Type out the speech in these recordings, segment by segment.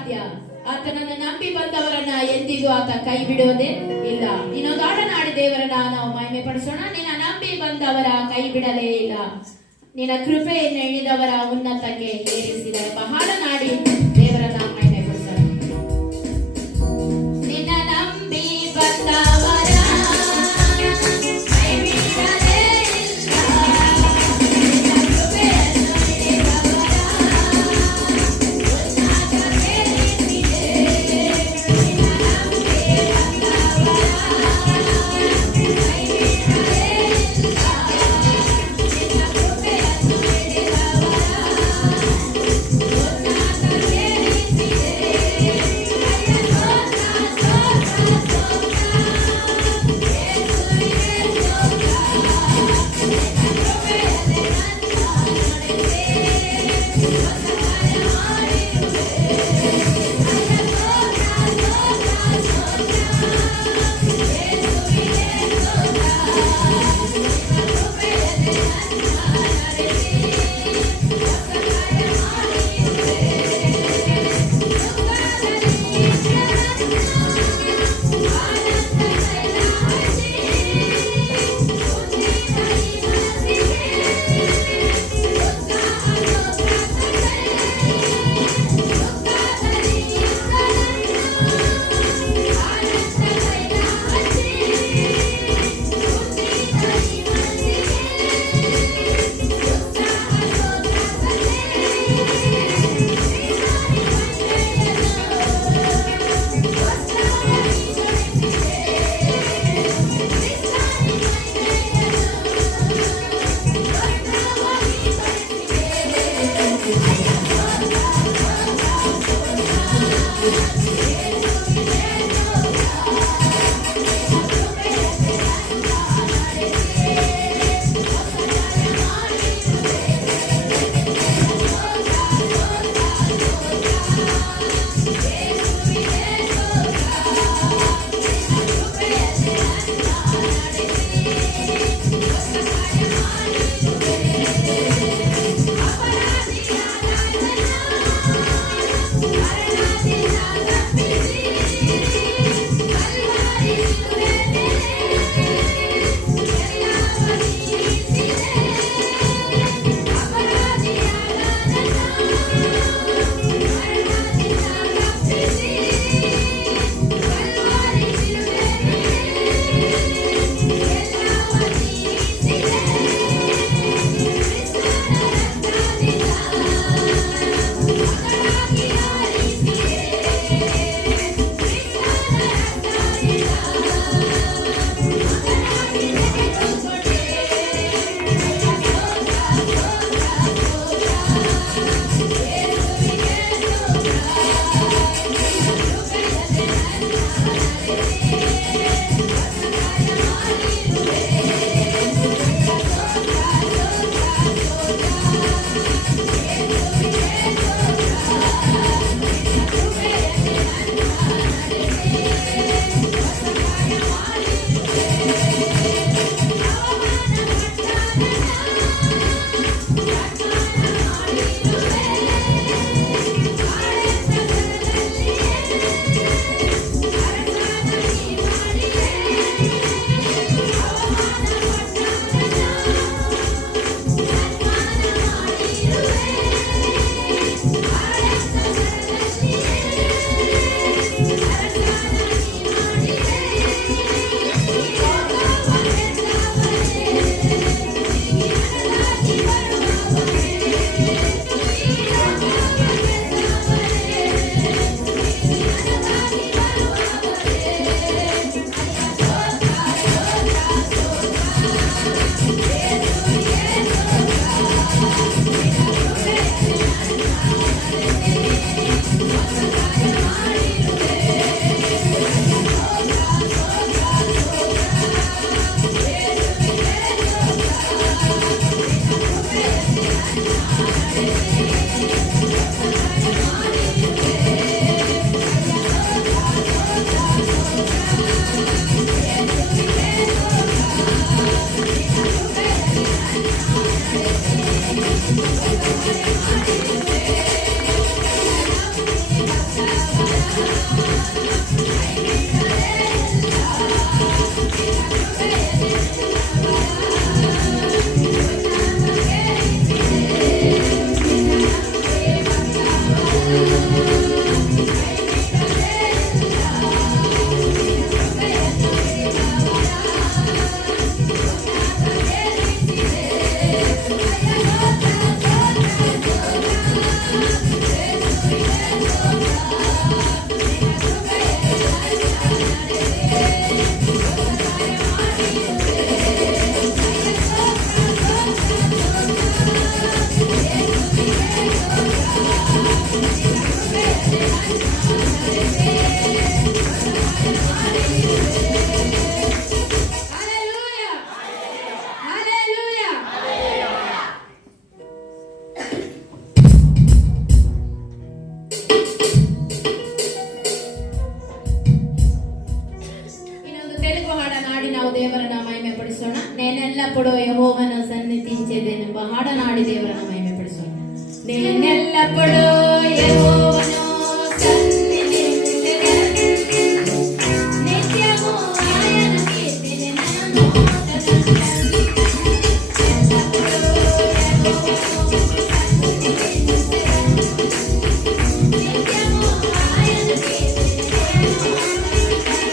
ಸಾಧ್ಯ. ಆತನನ್ನು ನಂಬಿ ಬಂದವರನ್ನ ಎಂದಿಗೂ ಆತ ಕೈ ಬಿಡುವುದೇ ಇಲ್ಲ. ಇನ್ನೊಂದು ಆಡನಾಡಿ ದೇವರನ್ನ ನಾವು ಮಹಿಮೆ ಪಡಿಸೋಣ. ನಿನ್ನ ನಂಬಿ ಬಂದವರ ಕೈ ಬಿಡಲೇ ಇಲ್ಲ, ನಿನ್ನ ಕೃಪೆಯನ್ನು ಎಣಿದವರ ಉನ್ನತಕ್ಕೆ ಏರಿಸಿದ ಬಹಳ ನಾಡಿ ದೇವರನ್ನ ಮಹಿಮೆ ಪಡಿಸೋಣ. ನಿನ್ನ ನಂಬಿ ಬಂದವರ ಕೈ ಬಿಡಲೇ ಇಲ್ಲ, ನಿನ್ನ ಕೃಪೆಯನ್ನು ಎಣಿದವರ ಉನ್ನತಕ್ಕೆ ಏರಿಸಿದೆ. ನಿನ್ನ ನಂಬಿ ಬಂದವರ ಕೈ ಬಿಡಲೇ ಇಲ್ಲ, ನಿನ್ನ ಕೃಪೆಯನ್ನು Thank you. ಇನ್ನೊಂದು ತೆಲುಗು ಹಾಡನ್ನು ಹಾಡಿ ನಾವು ದೇವರನ್ನ ಮಹಿಮೆ ಪಡಿಸೋಣ. నేనెల్లప్పుడూ యెహోవాను సన్నిధించేదెనెంబ ಹಾಡನಾಡಿ ದೇವರನ್ನ ಮಹಿಮೆ ಪಡಿಸೋಣ. నేనెల్లప్పుడూ యెహోవాను సన్నిధించెదెను, నిత్యము ఆయన కీర్తిని నా నోటనుంచెదెను. ఎల్లప్పుడూ యెహోవాను సన్నిధించెదెను, నిత్యము ఆయన కీర్తిని నా నోటనుంచెదెను.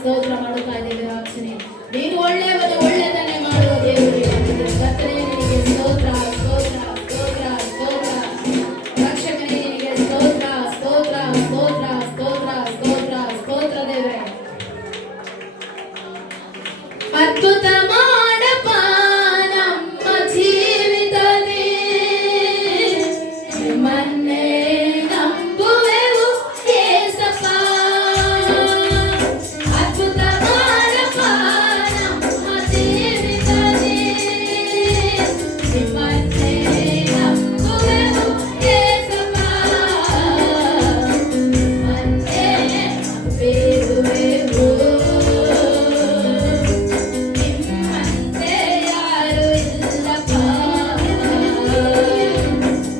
ಸ್ತೋತ್ರ ಮಾಡುತ್ತಾ ಇದ್ದೇವೆ ರಕ್ಷಣೆ. ನೀನು ಒಳ್ಳೆಯವನು, ಒಳ್ಳೆಯದನ್ನೇ ಮಾಡುವ ದೇವರು. ಕರ್ತನೇ ನಿನಗೆ ಸ್ತೋತ್ರ, ಸ್ತೋತ್ರ, ಸ್ತೋತ್ರ, ಸ್ತೋತ್ರ. ರಕ್ಷಕನೇ ನಿನಗೆ ಸ್ತೋತ್ರ, ಸ್ತೋತ್ರ, ಸ್ತೋತ್ರ, ಸ್ತೋತ್ರ, ಸ್ತೋತ್ರ, ಸ್ತೋತ್ರ ದೇವರೇ. ಅದ್ಭುತ ಮಾಡಪ್ಪ ನಮ್ಮ ಜೀವಿತದಲ್ಲಿ, ನಿಮ್ಮನ್ನೇ ನಂಬುವೆವು ಯೇಸಪ್ಪ. ಅದ್ಭುತ ಮಾಡಪ್ಪ ನಮ್ಮ ಜೀವಿತದಲ್ಲಿ, ನಿಮ್ಮನ್ನೇ ನಂಬುವೆವು ಯೇಸಪ್ಪ. ನಿಮ್ಮನ್ನೇ ನಂಬಿರುವೆವು. ನಿಮ್ಮಂತೆ ಯಾರು ಇಲ್ಲಪ್ಪ.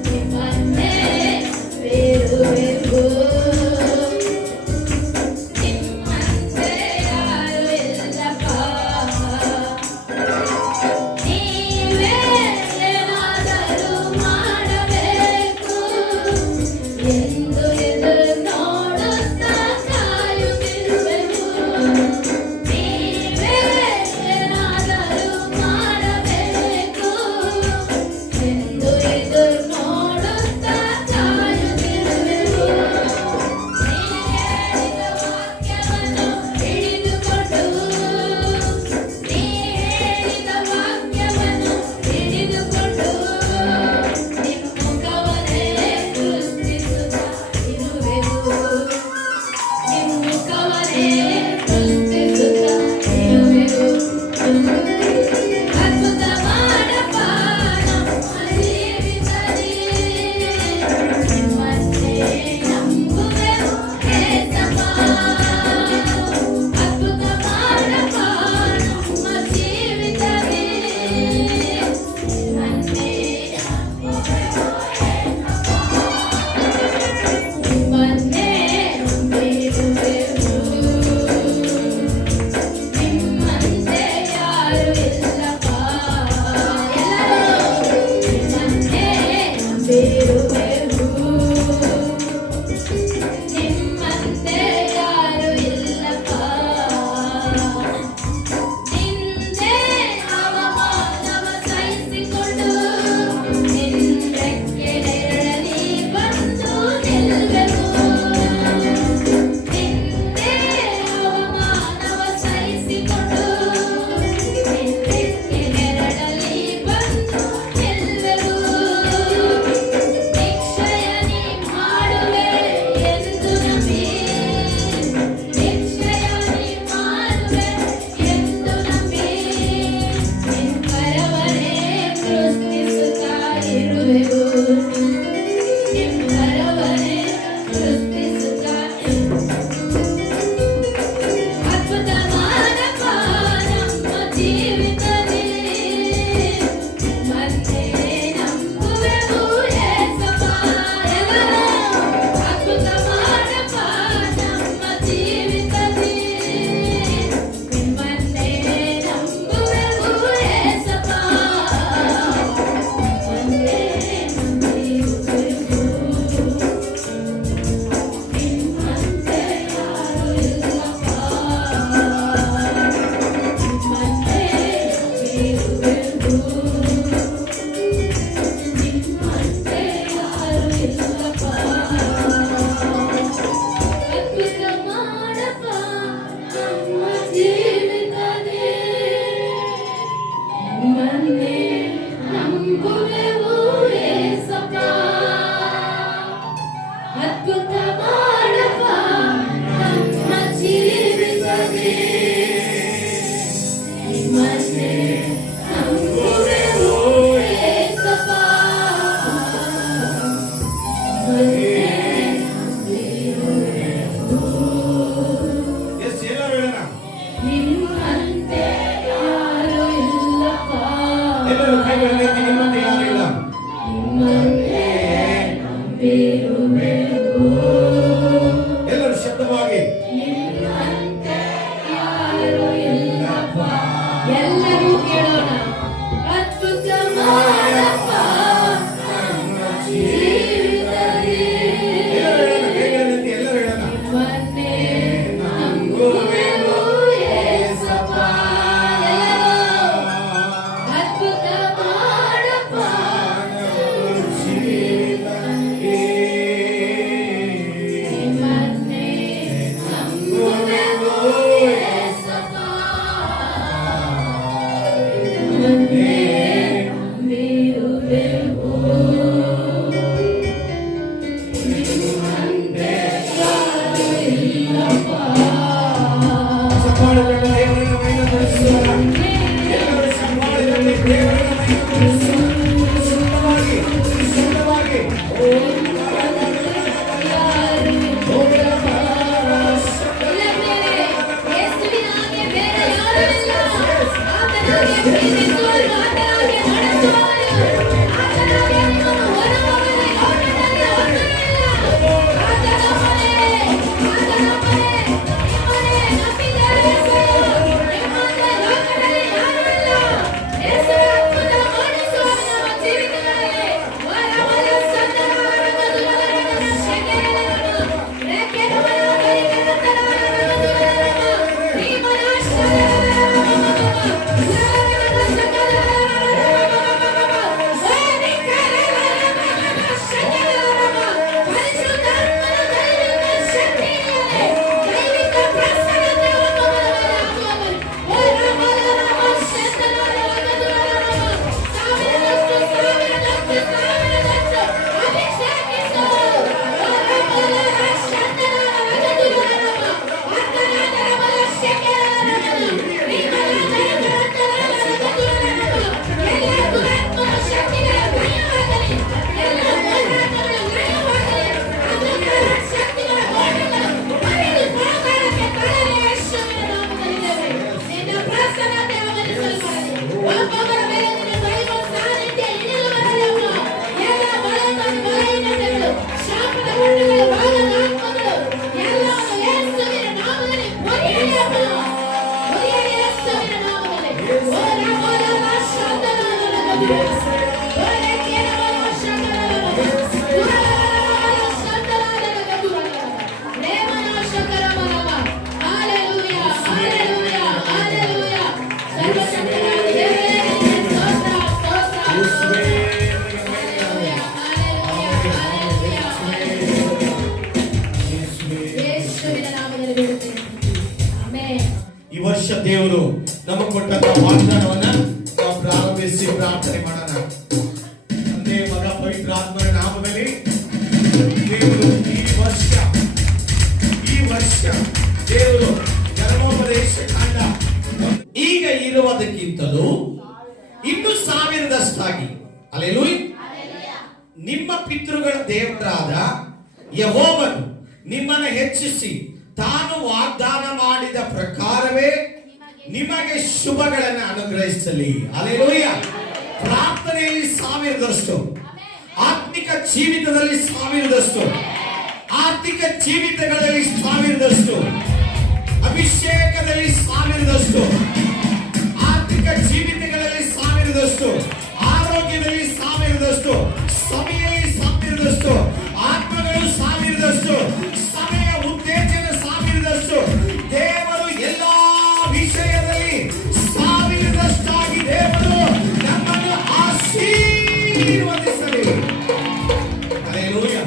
ನಿಮ್ಮನ್ನೇ ನಂಬಿರುವೆವು. ನಿಮ್ಮಂತೆ ಯಾರು ಇಲ್ಲಪ್ಪ. ನೀವೇ ಏನಾದರೂ ಮಾಡಬೇಕು ಎಂದು ಎದುರು ನೋಡುತ್ತಾ ಕಾಯುತ್ತಿರುವೆವು. ನೀವೇ ಏನಾದರೂ ಮಾಡಬೇಕು ಎಂದು ಎದುರು ನೋಡುತ್ತಾ ಕಾಯುತ್ತಿರುವೆವು. ನೀನು ಹೇಳಿದ ವಾಕ್ಯವನ್ನು ಹಿಡಿದುಕೊಂಡು, ನೀ ಹೇಳಿದ ವಾಕ್ಯವನ್ನು ಹಿಡಿದುಕೊಂಡು, ನಿಮ್ಮ ಮುಖವನ್ನೇ ದೃಷ್ಟಿಸುತ್ತಾ ಇರುವೆವು. ನಿಮ್ಮ ಮುಖವನ್ನೇ ದೃಷ್ಟಿಸುತ್ತಾ ಇರುವೆವು. ಅದ್ಭುತ ಮಾಡಪ್ಪ ನಮ್ಮ ಜೀವಿತದಲ್ಲಿ, ನಿಮ್ಮನ್ನೇ ನಂಬುವೆವು ಯೇಸಪ್ಪ. ಅದ್ಭುತ ಮಾಡಪ್ಪ ನಮ್ಮ ಜೀವಿತದಲ್ಲಿ, ನಿಮ್ಮನ್ನೇ ನಂಬುವೆವು ಯೇಸಪ್ಪ. ನಿಮ್ಮನ್ನೇ ನಂಬಿರುವೆವು. ನಿಮ್ಮಂತೆ ಯಾರು ಇಲ್ಲಪ್ಪ. ಎಲ್ಲರೂ ನಿಮ್ಮನ್ನೇ ನಂಬಿರುವೆವು. ನಿಮ್ಮಂತೆ ಯಾರು ಇಲ್ಲಪ್ಪ. ನಿಂದೆ ಅವಮಾನವ ಸಹಿಸಿಕೊಂಡು, ನಿಂದಕ್ಕೆ ನೆರಳಲಿ ಬಂದು ನಿಲ್ಲುವೆವು. ನಿಂದೆ ಅವಮಾನವ ಸಹಿಸಿಕೊಂಡು, ನಿಂದಕ್ಕೆ ನೆರಳಲಿ ಬಂದು ನಿಲ್ಲುವೆವು. ನಿಶ್ಚಯ ನೀ ಮಾಡುವೆ ಎಂದು ನಂಬಿ, ನಿಶ್ಚಯ ನೀ ಮಾಡುವೆ ಎಂದು ನಂಬಿ, ನಿನ್ನ ಕರವನ್ನೇ ಸೃಷ್ಟಿಸುತ್ತಾ ಇರುವೆವು. ನಿನ್ನ ಕರವನ್ನೇ ಸೃಷ್ಟಿಸುತ್ತಾ ಅದ್ಭುತ ಮಾಡಪ್ಪ ನಮ್ಮ ಜೀವಿತದಲ್ಲಿ, ನಿಮ್ಮನ್ನೇ ನಂಬುವೆವು ಯೇಸಪ್ಪ. ಎಲ್ಲರೂ ಅದ್ಭುತ ಮಾಡಪ್ಪ ನಮ್ಮ ಜೀವಿತದಲ್ಲಿ, ನಿಮ್ಮನ್ನೇ ನಂಬುವೆವು ಯೇಸಪ್ಪ. ನಿಮ್ಮನ್ನೇ ನಂಬಿರುವೆವು. ನಿಮ್ಮಂತೆ ಯಾರು ಇಲ್ಲಪ್ಪ. ನಿಮ್ಮನ್ನೇ ನಂಬಿರುವೆವು. ನಿಮ್ಮಂತೆ ಯಾರು ಇಲ್ಲಪ್ಪ. ಅದ್ಭುತ ಮಾಡಪ್ಪ ನಮ್ಮ ಜೀವಿತದಲ್ಲಿ, ನಿಮ್ಮನ್ನೇ ನಂಬುವೆವು ಯೇಸಪ್ಪ. ಅದ್ಭುತ ಮಾಡಪ್ಪ ನಮ್ಮ ಜೀವಿತದಲ್ಲಿ, ಎಲ್ಲರೂ ಸಂಭಾಳಿದಲ್ಲಿ ದೇವರನ್ನ ಸುಂದರವಾಗಿ ಈ ವರ್ಷ ದೇವರು ನಮಗೆ ಕೊಟ್ಟಂತ ವಾಗ್ದಾನವನ್ನ ನಾವು ಪ್ರಾರಂಭಿಸಿ ಪ್ರಾರ್ಥನೆ ಮಾಡೋಣ. ತಂದೆ ಮಗ ಪವಿತ್ರ ಆತ್ಮನ ನಾಮದಲ್ಲಿ ದೇವರು ಈ ವರ್ಷ ದೇವರು ಧರ್ಮೋಪದೇಶ ಕಾಂಡ ಈಗ ಇರುವುದಕ್ಕಿಂತಲೂ ಇನ್ನು 1000ದಷ್ಟಾಗಿ ಹಲ್ಲೆಲೂಯಾ ನಿಮ್ಮ ಪಿತೃಗಳ ದೇವರಾದ ಯೆಹೋವನು ನಿಮ್ಮನ್ನು ಹೆಚ್ಚಿಸಿ ತಾನು ವಾಗ್ದಾನ ಮಾಡಿದ ಪ್ರಕಾರವೇ ನಿಮಗೆ ಶುಭಗಳನ್ನು ಅನುಗ್ರಹಿಸಲಿ. ಹಲ್ಲೆಲೂಯಾ. ಪ್ರಾರ್ಥನೆಯಲ್ಲಿ 1000ದಷ್ಟು, ಆತ್ಮಿಕ ಜೀವಿತದಲ್ಲಿ 1000ದಷ್ಟು, ಆರ್ಥಿಕ ಜೀವಿತಗಳಲ್ಲಿ 1000ದಷ್ಟು, ಅಭಿಷೇಕದಲ್ಲಿ 1000ದಷ್ಟು, ಆರ್ಥಿಕ ಜೀವಿತಗಳಲ್ಲಿ 1000ದಷ್ಟು, ಆರೋಗ್ಯದಲ್ಲಿ 1000ದಷ್ಟು, ಸಭೆಯಲ್ಲಿ 1000ದಷ್ಟು, ಆತ್ಮಗಳು 1000ದಷ್ಟು, ಸಭೆಯ ಉತ್ತೇಜನ 1000ದಷ್ಟು, ದೇವರು ಎಲ್ಲಾ ವಿಷಯದಲ್ಲಿ 1000ದಷ್ಟಾಗಿ ದೇವರು ನಮ್ಮನ್ನು ಆಶೀರ್ವದಿಸಲಿ. Hallelujah,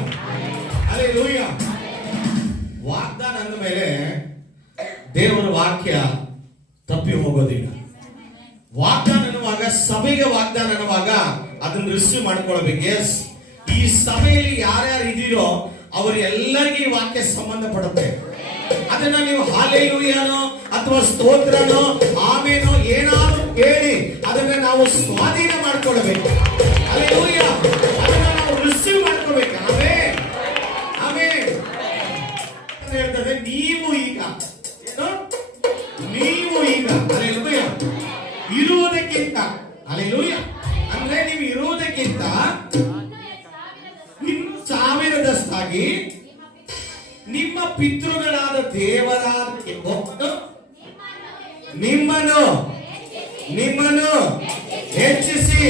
hallelujah. ವಾಗ್ದಾನ ಅಂದ ಮೇಲೆ ದೇವರ ವಾಕ್ಯ ತಪ್ಪಿ ಹೋಗೋದಿಲ್ಲ. ವಾಗ್ದಾನ ಅನ್ನುವಾಗ, ಸಭೆಗೆ ವಾಗ್ದಾನ ಅನ್ನುವಾಗ ಅದನ್ನು ರಿಸೀವ್ ಮಾಡ್ಕೊಳ್ಬೇಕು. ಎಸ್, ಈ ಸಭೆಯಲ್ಲಿ ಯಾರ್ಯಾರು ಇದೀರೋ ಅವರೆಲ್ಲರಿಗೂ ಈ ವಾಕ್ಯ ಸಂಬಂಧಪಡುತ್ತೆ. ಅದನ್ನ ನೀವು ಹಲ್ಲೆಲೂಯಾನೋ ಅಥವಾ ಸ್ತೋತ್ರನೋ ಆಮೇನೋ ಏನಾದರೂ ಕೇಳಿ ಅದನ್ನ ನಾವು ಸ್ವಾಧೀನ ಮಾಡ್ಕೊಳ್ಬೇಕು. ಹಲ್ಲೆಲೂಯಾ. ಅದನ್ನ ನಾವು ರಿಸೀವ್ ಮಾಡ್ಕೊಳ್ಬೇಕು. Amen, amen. ಹೇಳ್ತದೆ ನೀವು ಈಗ ಹಲ್ಲೆಲೂಯಾ ಇರುವುದಕ್ಕಿಂತ, ಹಲ್ಲೆಲೂಯಾ ಅಂದ್ರೆ ನೀವು ಇರುವುದಕ್ಕಿಂತ ಇನ್ನು 1000ದಷ್ಟಾಗಿ ನಿಮ್ಮ ಪಿತೃಗಳಾದ ದೇವರಾದ ಯೆಹೋವನು ನಿಮ್ಮನ್ನು ಹೆಚ್ಚಿಸಿ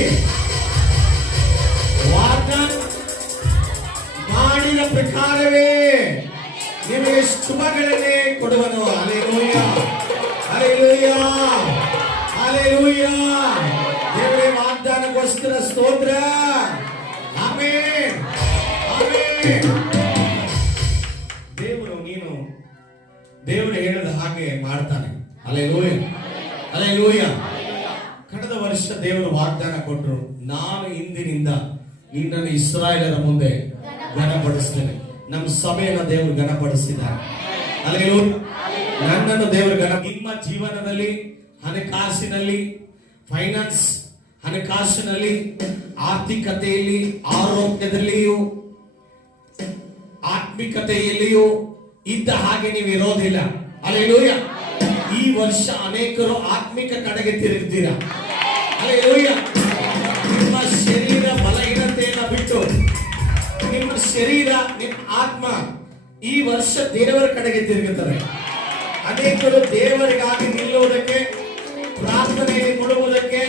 ವಾಗ್ದಾನ ಮಾಡಿದ ಪ್ರಕಾರವೇ ನಿಮಗೆ ಶುಭಗಳನ್ನೇ ಕೊಡುವನು. Hallelujah, hallelujah, hallelujah. ದೇವರೇ ವಾಗ್ದಾನಕ್ಕೋಸ್ಕರ ಸ್ತೋತ್ರ. Amen, amen. ದೇವರು ಹೇಳಿದ ಹಾಗೆ ಮಾಡ್ತಾನೆ. Hallelujah, hallelujah. ಕಳೆದ ವರ್ಷ ದೇವರು ವಾಗ್ದಾನ ಕೊಟ್ಟರು, ನಾನು ಇಂದಿನಿಂದ ನಿನ್ನನ್ನು ಇಸ್ರಾಯೇಲರ ಮುಂದೆ ಘನಪಡಿಸ್ತೇನೆ. ನಮ್ಮ ಸಭೆಯನ್ನು ದೇವರು ಘನಪಡಿಸಿದ್ದಾರೆ. ಹಲ್ಲೆಲೂಯಾ. ನನ್ನನ್ನು ದೇವರು ನಿಮ್ಮ ಜೀವನದಲ್ಲಿ ಹಣಕಾಸಿನಲ್ಲಿ, ಫೈನಾನ್ಸ್, ಹಣಕಾಸಿನಲ್ಲಿ, ಆರ್ಥಿಕತೆಯಲ್ಲಿ, ಆರೋಗ್ಯದಲ್ಲಿಯೂ, ಆತ್ಮಿಕತೆಯಲ್ಲಿಯೂ ಇದ್ದ ಹಾಗೆ ನೀವು ಇರೋದಿಲ್ಲ. ಹಲ್ಲೆಲೂಯಾ. ಈ ವರ್ಷ ಅನೇಕರು ಆತ್ಮಿಕ ಕಡೆಗೆ ತಿರುಗ್ತೀರಾ. ಹಲ್ಲೆಲೂಯಾ. ನಿಮ್ಮ ಶರೀರ ಬಲಹೀನತೆಯನ್ನು ಬಿಟ್ಟು ನಿಮ್ಮ ಶರೀರ, ನಿಮ್ಮ ಆತ್ಮ ಈ ವರ್ಷ ದೇವರ ಕಡೆಗೆ ತಿರುಗುತ್ತಾರೆ. ಅನೇಕರು ದೇವರಿಗಾಗಿ ನಿಲ್ಲುವುದಕ್ಕೆ, ಪ್ರಾರ್ಥನೆಯಲ್ಲಿ ಮುಳುಗುವುದಕ್ಕೆ,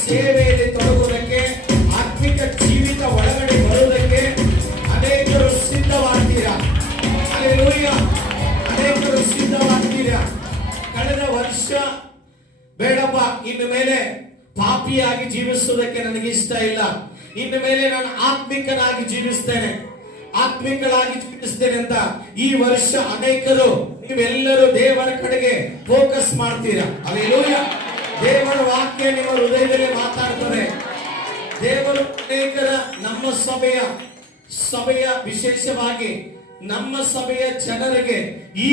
ಸೇವೆಯಲ್ಲಿ ತೊಡಗುವುದಕ್ಕೆ, ಆತ್ಮಿಕ ಜೀವಿತ ಒಳಗಡೆ ಬರುವುದಕ್ಕೆ ಅನೇಕರು ಸಿದ್ಧವಾಗ್ತೀರಾ. ಹಲ್ಲೆಲೂಯಾ. ಅನೇಕರು ಸಿದ್ಧವಾಗ್ತೀರಾ. ಕಳೆದ ವರ್ಷ ಬೇಡಪ್ಪ, ಇನ್ನು ಮೇಲೆ ಪಾಪಿಯಾಗಿ ಜೀವಿಸುವುದಕ್ಕೆ ನನಗೆ ಇಷ್ಟ ಇಲ್ಲ, ಇನ್ನು ಮೇಲೆ ನಾನು ಆತ್ಮಿಕನಾಗಿ ಜೀವಿಸ್ತೇನೆ, ಆತ್ಮಿಕಳಾಗಿ ಜೀವಿಸ್ತೇನೆ ಅಂತ ಈ ವರ್ಷ ಅನೇಕರು ನೀವೆಲ್ಲರೂ ದೇವರ ಕಡೆಗೆ ಫೋಕಸ್ ಮಾಡ್ತೀರಾ. ಹಲ್ಲೆಲೂಯಾ. ದೇವರ ವಾಕ್ಯ ನಿಮ್ಮ ಹೃದಯದಲ್ಲಿ ಮಾತಾಡ್ತದೆ. ದೇವರು ಅನೇಕರ ನಮ್ಮ ಸಭೆಯ ವಿಶೇಷವಾಗಿ ನಮ್ಮ ಸಭೆಯ ಜನರಿಗೆ ಈ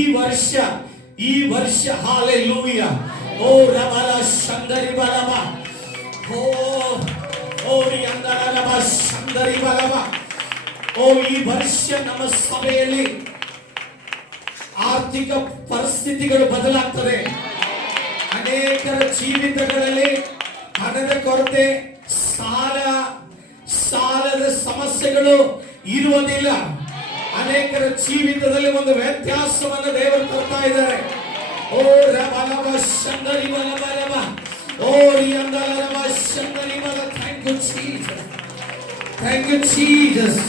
ವರ್ಷ ಹಲ್ಲೆಲೂಯಾ. ಓ ರಬಲ ಶಂದರಿ ಬಲವ, ಓ ರಿಯಂದರವ ಶಂದರಿ ಬಲವ. ಓ ಈ ವರ್ಷ ನಮ್ಮ ಸಭೆಯಲ್ಲಿ ಆರ್ಥಿಕ ಪರಿಸ್ಥಿತಿಗಳು ಬದಲಾಗ್ತದೆ. ಅನೇಕರ ಜೀವಿತಗಳಲ್ಲಿ ಹಣದ ಕೊರತೆ, ಸಾಲದ ಸಮಸ್ಯೆಗಳು ಇರುವುದಿಲ್ಲ. ಅನೇಕರ ಜೀವಿತದಲ್ಲಿ ಒಂದು ವ್ಯತ್ಯಾಸವನ್ನು ದೇವರು ತರ್ತಾ ಇದ್ದಾರೆ. ಓ ರಬಲವ ಶಂದರಿ ಬಲವ, ಓ ರಿಯಂದರವ ಶಂದರಿ ಬಲ. Thank you Jesus, thank you Jesus.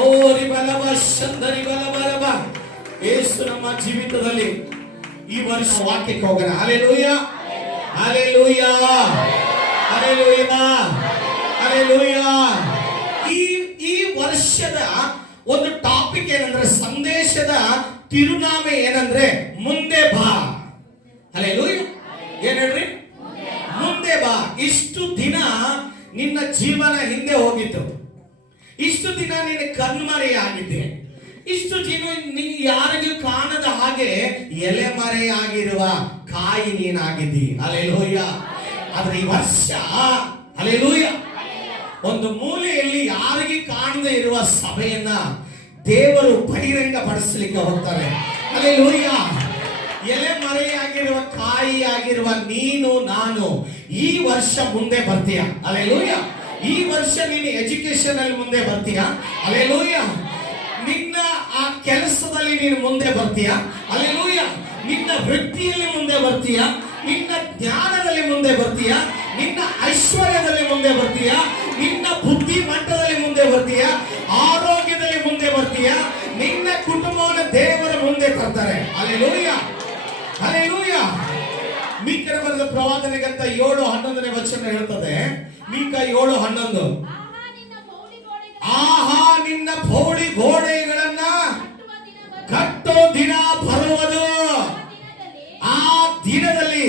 ಓ ರಿಬಲವ ಶಂದರಿ ಬಲವ. ಯೇಸು ನಮ್ಮ ಜೀವಿತದಲ್ಲಿ ಈ ವರ್ಷ ವಾಕ್ಯಕ್ಕೆ ಹೋಗೋಣ. Hallelujah, hallelujah, hallelujah, hallelujah. ಈ ವರ್ಷದ ಒಂದು ಟಾಪಿಕ್ ಏನಂದ್ರೆ, ಸಂದೇಶದ ತಿರುನಾಮೆ ಏನಂದ್ರೆ ಮುಂದೆ ಬಾ. ಹಲ್ಲೆಲೂಯಾ. ಏನ್ ಹೇಳ್ರಿ? ಮುಂದೆ ಬಾ. ಇಷ್ಟು ದಿನ ನಿನ್ನ ಜೀವನ ಹಿಂದೆ ಹೋಗಿತ್ತು, ಇಷ್ಟು ದಿನ ನಿನ್ನ ಕಣ್ಮರೆಯಾಗಿದ್ದೆ, ಇಷ್ಟು ದಿನ ನೀನು ಯಾರಿಗೂ ಕಾಣದ ಹಾಗೆ ಎಲೆಮರೆಯಾಗಿರುವ ಕಾಯಿ ನೀನಾಗಿದ್ದಿ. ಹಲ್ಲೆಲೂಯಾ. ಆದ್ರೆ ಈ ವರ್ಷ ಹಲ್ಲೆಲೂಯಾ ಒಂದು ಮೂಲೆಯಲ್ಲಿ ಯಾರಿಗೆ ಕಾಣದೇ ಇರುವ ಸಭೆಯನ್ನ ದೇವರು ಬಹಿರಂಗ ಪಡಿಸಲಿಕ್ಕೆ ಹೋಗ್ತಾರೆ. ಹಲ್ಲೆಲೂಯಾ. ಎಲೆಮರೆಯಾಗಿರುವ ಕಾಯಿಯಾಗಿರುವ ನೀನು ನಾನು ಈ ವರ್ಷ ಮುಂದೆ ಬರ್ತೀಯ. ಹಲ್ಲೆಲೂಯಾ. ಈ ವರ್ಷ ನೀನು ಎಜುಕೇಶನ್ ಅಲ್ಲಿ ಮುಂದೆ ಬರ್ತೀಯ. ಹಲ್ಲೆಲೂಯಾ. ನಿನ್ನ ಆ ಕೆಲಸದಲ್ಲಿ ನೀನು ಮುಂದೆ ಬರ್ತೀಯ. ಹಲ್ಲೆಲೂಯಾ. ನಿನ್ನ ವೃತ್ತಿಯಲ್ಲಿ ಮುಂದೆ ಬರ್ತೀಯ, ನಿನ್ನ ಜ್ಞಾನದಲ್ಲಿ ಮುಂದೆ ಬರ್ತೀಯ, ನಿನ್ನ ಐಶ್ವರ್ಯದಲ್ಲಿ ಮುಂದೆ ಬರ್ತೀಯ, ನಿನ್ನ ಬುದ್ಧಿ ಮಟ್ಟದಲ್ಲಿ ಮುಂದೆ ಬರ್ತೀಯ, ಆರೋಗ್ಯದಲ್ಲಿ ಮುಂದೆ ಬರ್ತೀಯ. ನಿನ್ನ ಕುಟುಂಬವನ್ನು ದೇವರ ಮುಂದೆ ತರ್ತಾರೆ. Hallelujah, hallelujah. ಮೀಕನ ಬರೆದ ಪ್ರವಾದನೆ ಗ್ರಂಥ 7:11 ವಚನ ಹೇಳ್ತದೆ. ಮೀಕ 7:11. ಆಹಾ ನಿನ್ನ ಪೌಳಿ ಗೋಡೆಗಳನ್ನ ಕಟ್ಟೋ ದಿನ ಬರುವುದು, ಆ ದಿನದಲ್ಲಿ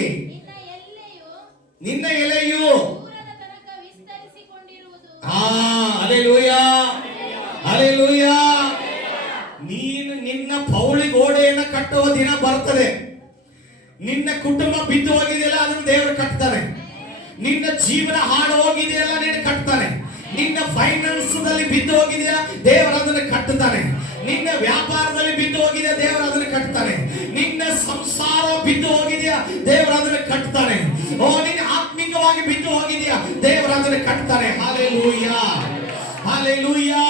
ನಿನ್ನ ಎಲೆಯು ಹಲ್ಲೆಲೂಯಾ, ಹಲ್ಲೆಲೂಯಾ. ನೀನು ನಿನ್ನ ಪೌಳಿ ಗೋಡೆಯನ್ನ ಕಟ್ಟುವ ದಿನ ಬರ್ತದೆ. ನಿನ್ನ ಕುಟುಂಬ ಬಿದ್ದು ಹೋಗಿದೆಯಲ್ಲ, ಅದನ್ನು ದೇವರು ಕಟ್ತಾನೆ. ನಿನ್ನ ಜೀವನ ಹಾಳು ಹೋಗಿದೆಯಲ್ಲ, ನೀನು ಕಟ್ತಾನೆ. ನಿನ್ನ ಫೈನಾನ್ಸ್ ದಲ್ಲಿ ಬಿದ್ದು ಹೋಗಿದೆಯಾ, ದೇವರು ಅದನ್ನು ಕಟ್ಟುತ್ತಾನೆ. ನಿನ್ನ ವ್ಯಾಪಾರದಲ್ಲಿ ಬಿದ್ದು ಹೋಗಿದೆಯಾ, ದೇವರು ಅದನ್ನು ಕಟ್ತಾನೆ. ನಿನ್ನ ಸಂಸಾರ ಬಿದ್ದು ಹೋಗಿದೆಯಾ, ದೇವರು ಅದನ್ನು ಕಟ್ತಾನೆ. ಓ ನಿನ್ನ ಆತ್ಮಿಕವಾಗಿ ಬಿದ್ದು ಹೋಗಿದೆಯಾ, ದೇವರು ಅದನ್ನು ಕಟ್ತಾನೆ. Hallelujah, hallelujah.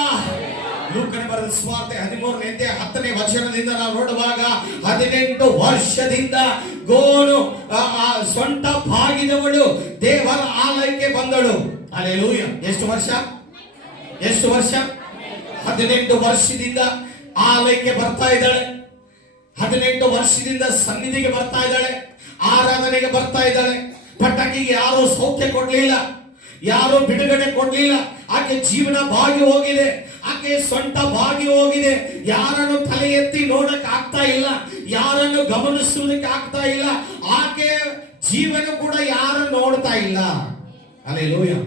ಲೂಕನ ಬರೆದ ಸುವಾರ್ತೆ 13:10 ವಚನದಿಂದ ನಾವು ನೋಡುವಾಗ, 18 ವರ್ಷದಿಂದ ಗೋನು ಸೊಂಟ ಬಾಗಿದವಳು ದೇವರ ಆಲಯಕ್ಕೆ ಬಂದಳು. ಹಲ್ಲೆಲೂಯಾ. ಎಷ್ಟು ವರ್ಷ? 18 ವರ್ಷದಿಂದ ಆಲಯಕ್ಕೆ ಬರ್ತಾ ಇದ್ದಾಳೆ. 18 ವರ್ಷದಿಂದ ಸನ್ನಿಧಿಗೆ ಬರ್ತಾ ಇದ್ದಾಳೆ, ಆರಾಧನೆಗೆ ಬರ್ತಾ ಇದ್ದಾಳೆ. ಪಟ್ಟಕಿಗೆ ಯಾರು ಸೌಖ್ಯ ಕೊಡ್ಲಿಲ್ಲ, ಯಾರು ಬಿಡುಗಡೆ ಕೊಡ್ಲಿಲ್ಲ. ಆಕೆ ಜೀವನ ಬಾಗಿ ಹೋಗಿದೆ, ಆಕೆ ಸೊಂಟ ಬಾಗಿ ಹೋಗಿದೆ. ಯಾರನ್ನು ತಲೆ ಎತ್ತಿ ನೋಡಕ್ ಆಗ್ತಾ ಇಲ್ಲ, ಯಾರನ್ನು ಗಮನಿಸುವುದಕ್ಕೆ ಆಗ್ತಾ ಇಲ್ಲ. ಆಕೆ ಜೀವನ ಕೂಡ ಯಾರು ನೋಡ್ತಾ ಇಲ್ಲ. ಹಲ್ಲೆಲೂಯಾ.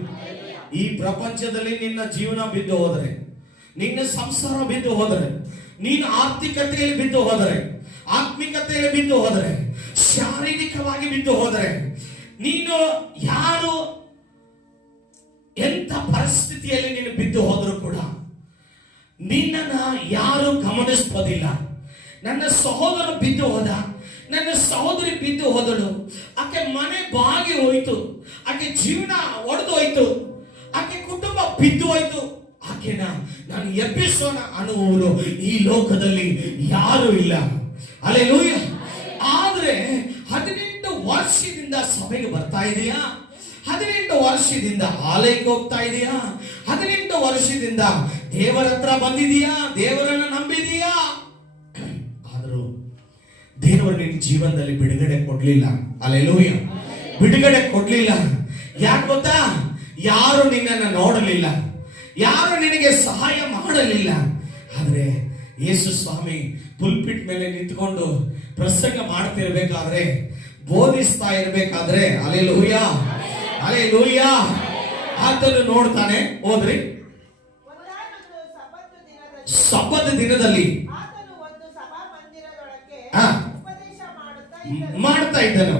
ಈ ಪ್ರಪಂಚದಲ್ಲಿ ನಿನ್ನ ಜೀವನ ಬಿದ್ದು ಹೋದರೆ, ನಿನ್ನ ಸಂಸಾರ ಬಿದ್ದು ಹೋದರೆ, ನೀನು ಆರ್ಥಿಕತೆಯಲ್ಲಿ ಬಿದ್ದು ಹೋದರೆ, ಆತ್ಮಿಕತೆಯಲ್ಲಿ ಬಿದ್ದು ಹೋದರೆ, ಶಾರೀರಿಕವಾಗಿ ಬಿದ್ದು ಹೋದರೆ, ನೀನು ಯಾರು ಎಂತ ಪರಿಸ್ಥಿತಿಯಲ್ಲಿ ನೀನು ಬಿದ್ದು ಹೋದರೂ ಕೂಡ ನಿನ್ನನ್ನ ಯಾರು ಗಮನಿಸ್ಬೋದಿಲ್ಲ. ನನ್ನ ಸಹೋದರ ಬಿದ್ದು ಹೋದ, ನನ್ನ ಸಹೋದರಿ ಬಿದ್ದು ಹೋದಳು, ಆಕೆ ಮನೆ ಬಾಗಿ ಹೋಯ್ತು, ಆಕೆ ಜೀವನ ಒಡೆದೋಯ್ತು, ಆಕೆ ಕುಟುಂಬ ಬಿದ್ದು ಹೋಯ್ತು, ಆಕೆನ ನಾನು ಎಬ್ಬಿಸೋಣ ಅನ್ನುವರು ಈ ಲೋಕದಲ್ಲಿ ಯಾರು ಇಲ್ಲ. ಹಲ್ಲೆಲೂಯಾ. ಆದ್ರೆ 18 ವರ್ಷದಿಂದ ಸಭೆಗೆ ಬರ್ತಾ ಇದೆಯಾ? 18 ವರ್ಷದಿಂದ ಆಲಯಕ್ಕೆ ಹೋಗ್ತಾ ಇದೆಯಾ? 18 ವರ್ಷದಿಂದ ದೇವರ ಹತ್ರ ಬಂದಿದೀಯಾ? ದೇವರನ್ನ ನಂಬಿದೀಯಾ? ಆದರೂ ದೇವರು ನಿನ್ನ ಜೀವನದಲ್ಲಿ ಬಿಡುಗಡೆ ಕೊಡ್ಲಿಲ್ಲ. ಹಲ್ಲೆಲೂಯಾ. ಬಿಡುಗಡೆ ಕೊಡ್ಲಿಲ್ಲ. ಯಾಕೆ ಗೊತ್ತಾ? ಯಾರು ನಿನ್ನನ್ನು ನೋಡಲಿಲ್ಲ, ಯಾರು ನಿನಗೆ ಸಹಾಯ ಮಾಡಲಿಲ್ಲ. ಆದ್ರೆ ಯೇಸು ಸ್ವಾಮಿ ಪುಲ್ಪಿಟ್ ಮೇಲೆ ನಿಂತ್ಕೊಂಡು ಪ್ರಸಂಗ ಮಾಡ್ತಿರ್ಬೇಕಾದ್ರೆ, ಬೋಧಿಸ್ತಾ ಇರ್ಬೇಕಾದ್ರೆ, ಹಲ್ಲೆಲೂಯಾ ಹಲ್ಲೆಲೂಯಾ, ಆತನು ನೋಡ್ತಾನೆ. ಹೋದ್ರಿ ಸಬ್ಬತ್ ದಿನದಲ್ಲಿ ಮಾಡ್ತಾ ಇದ್ದನು.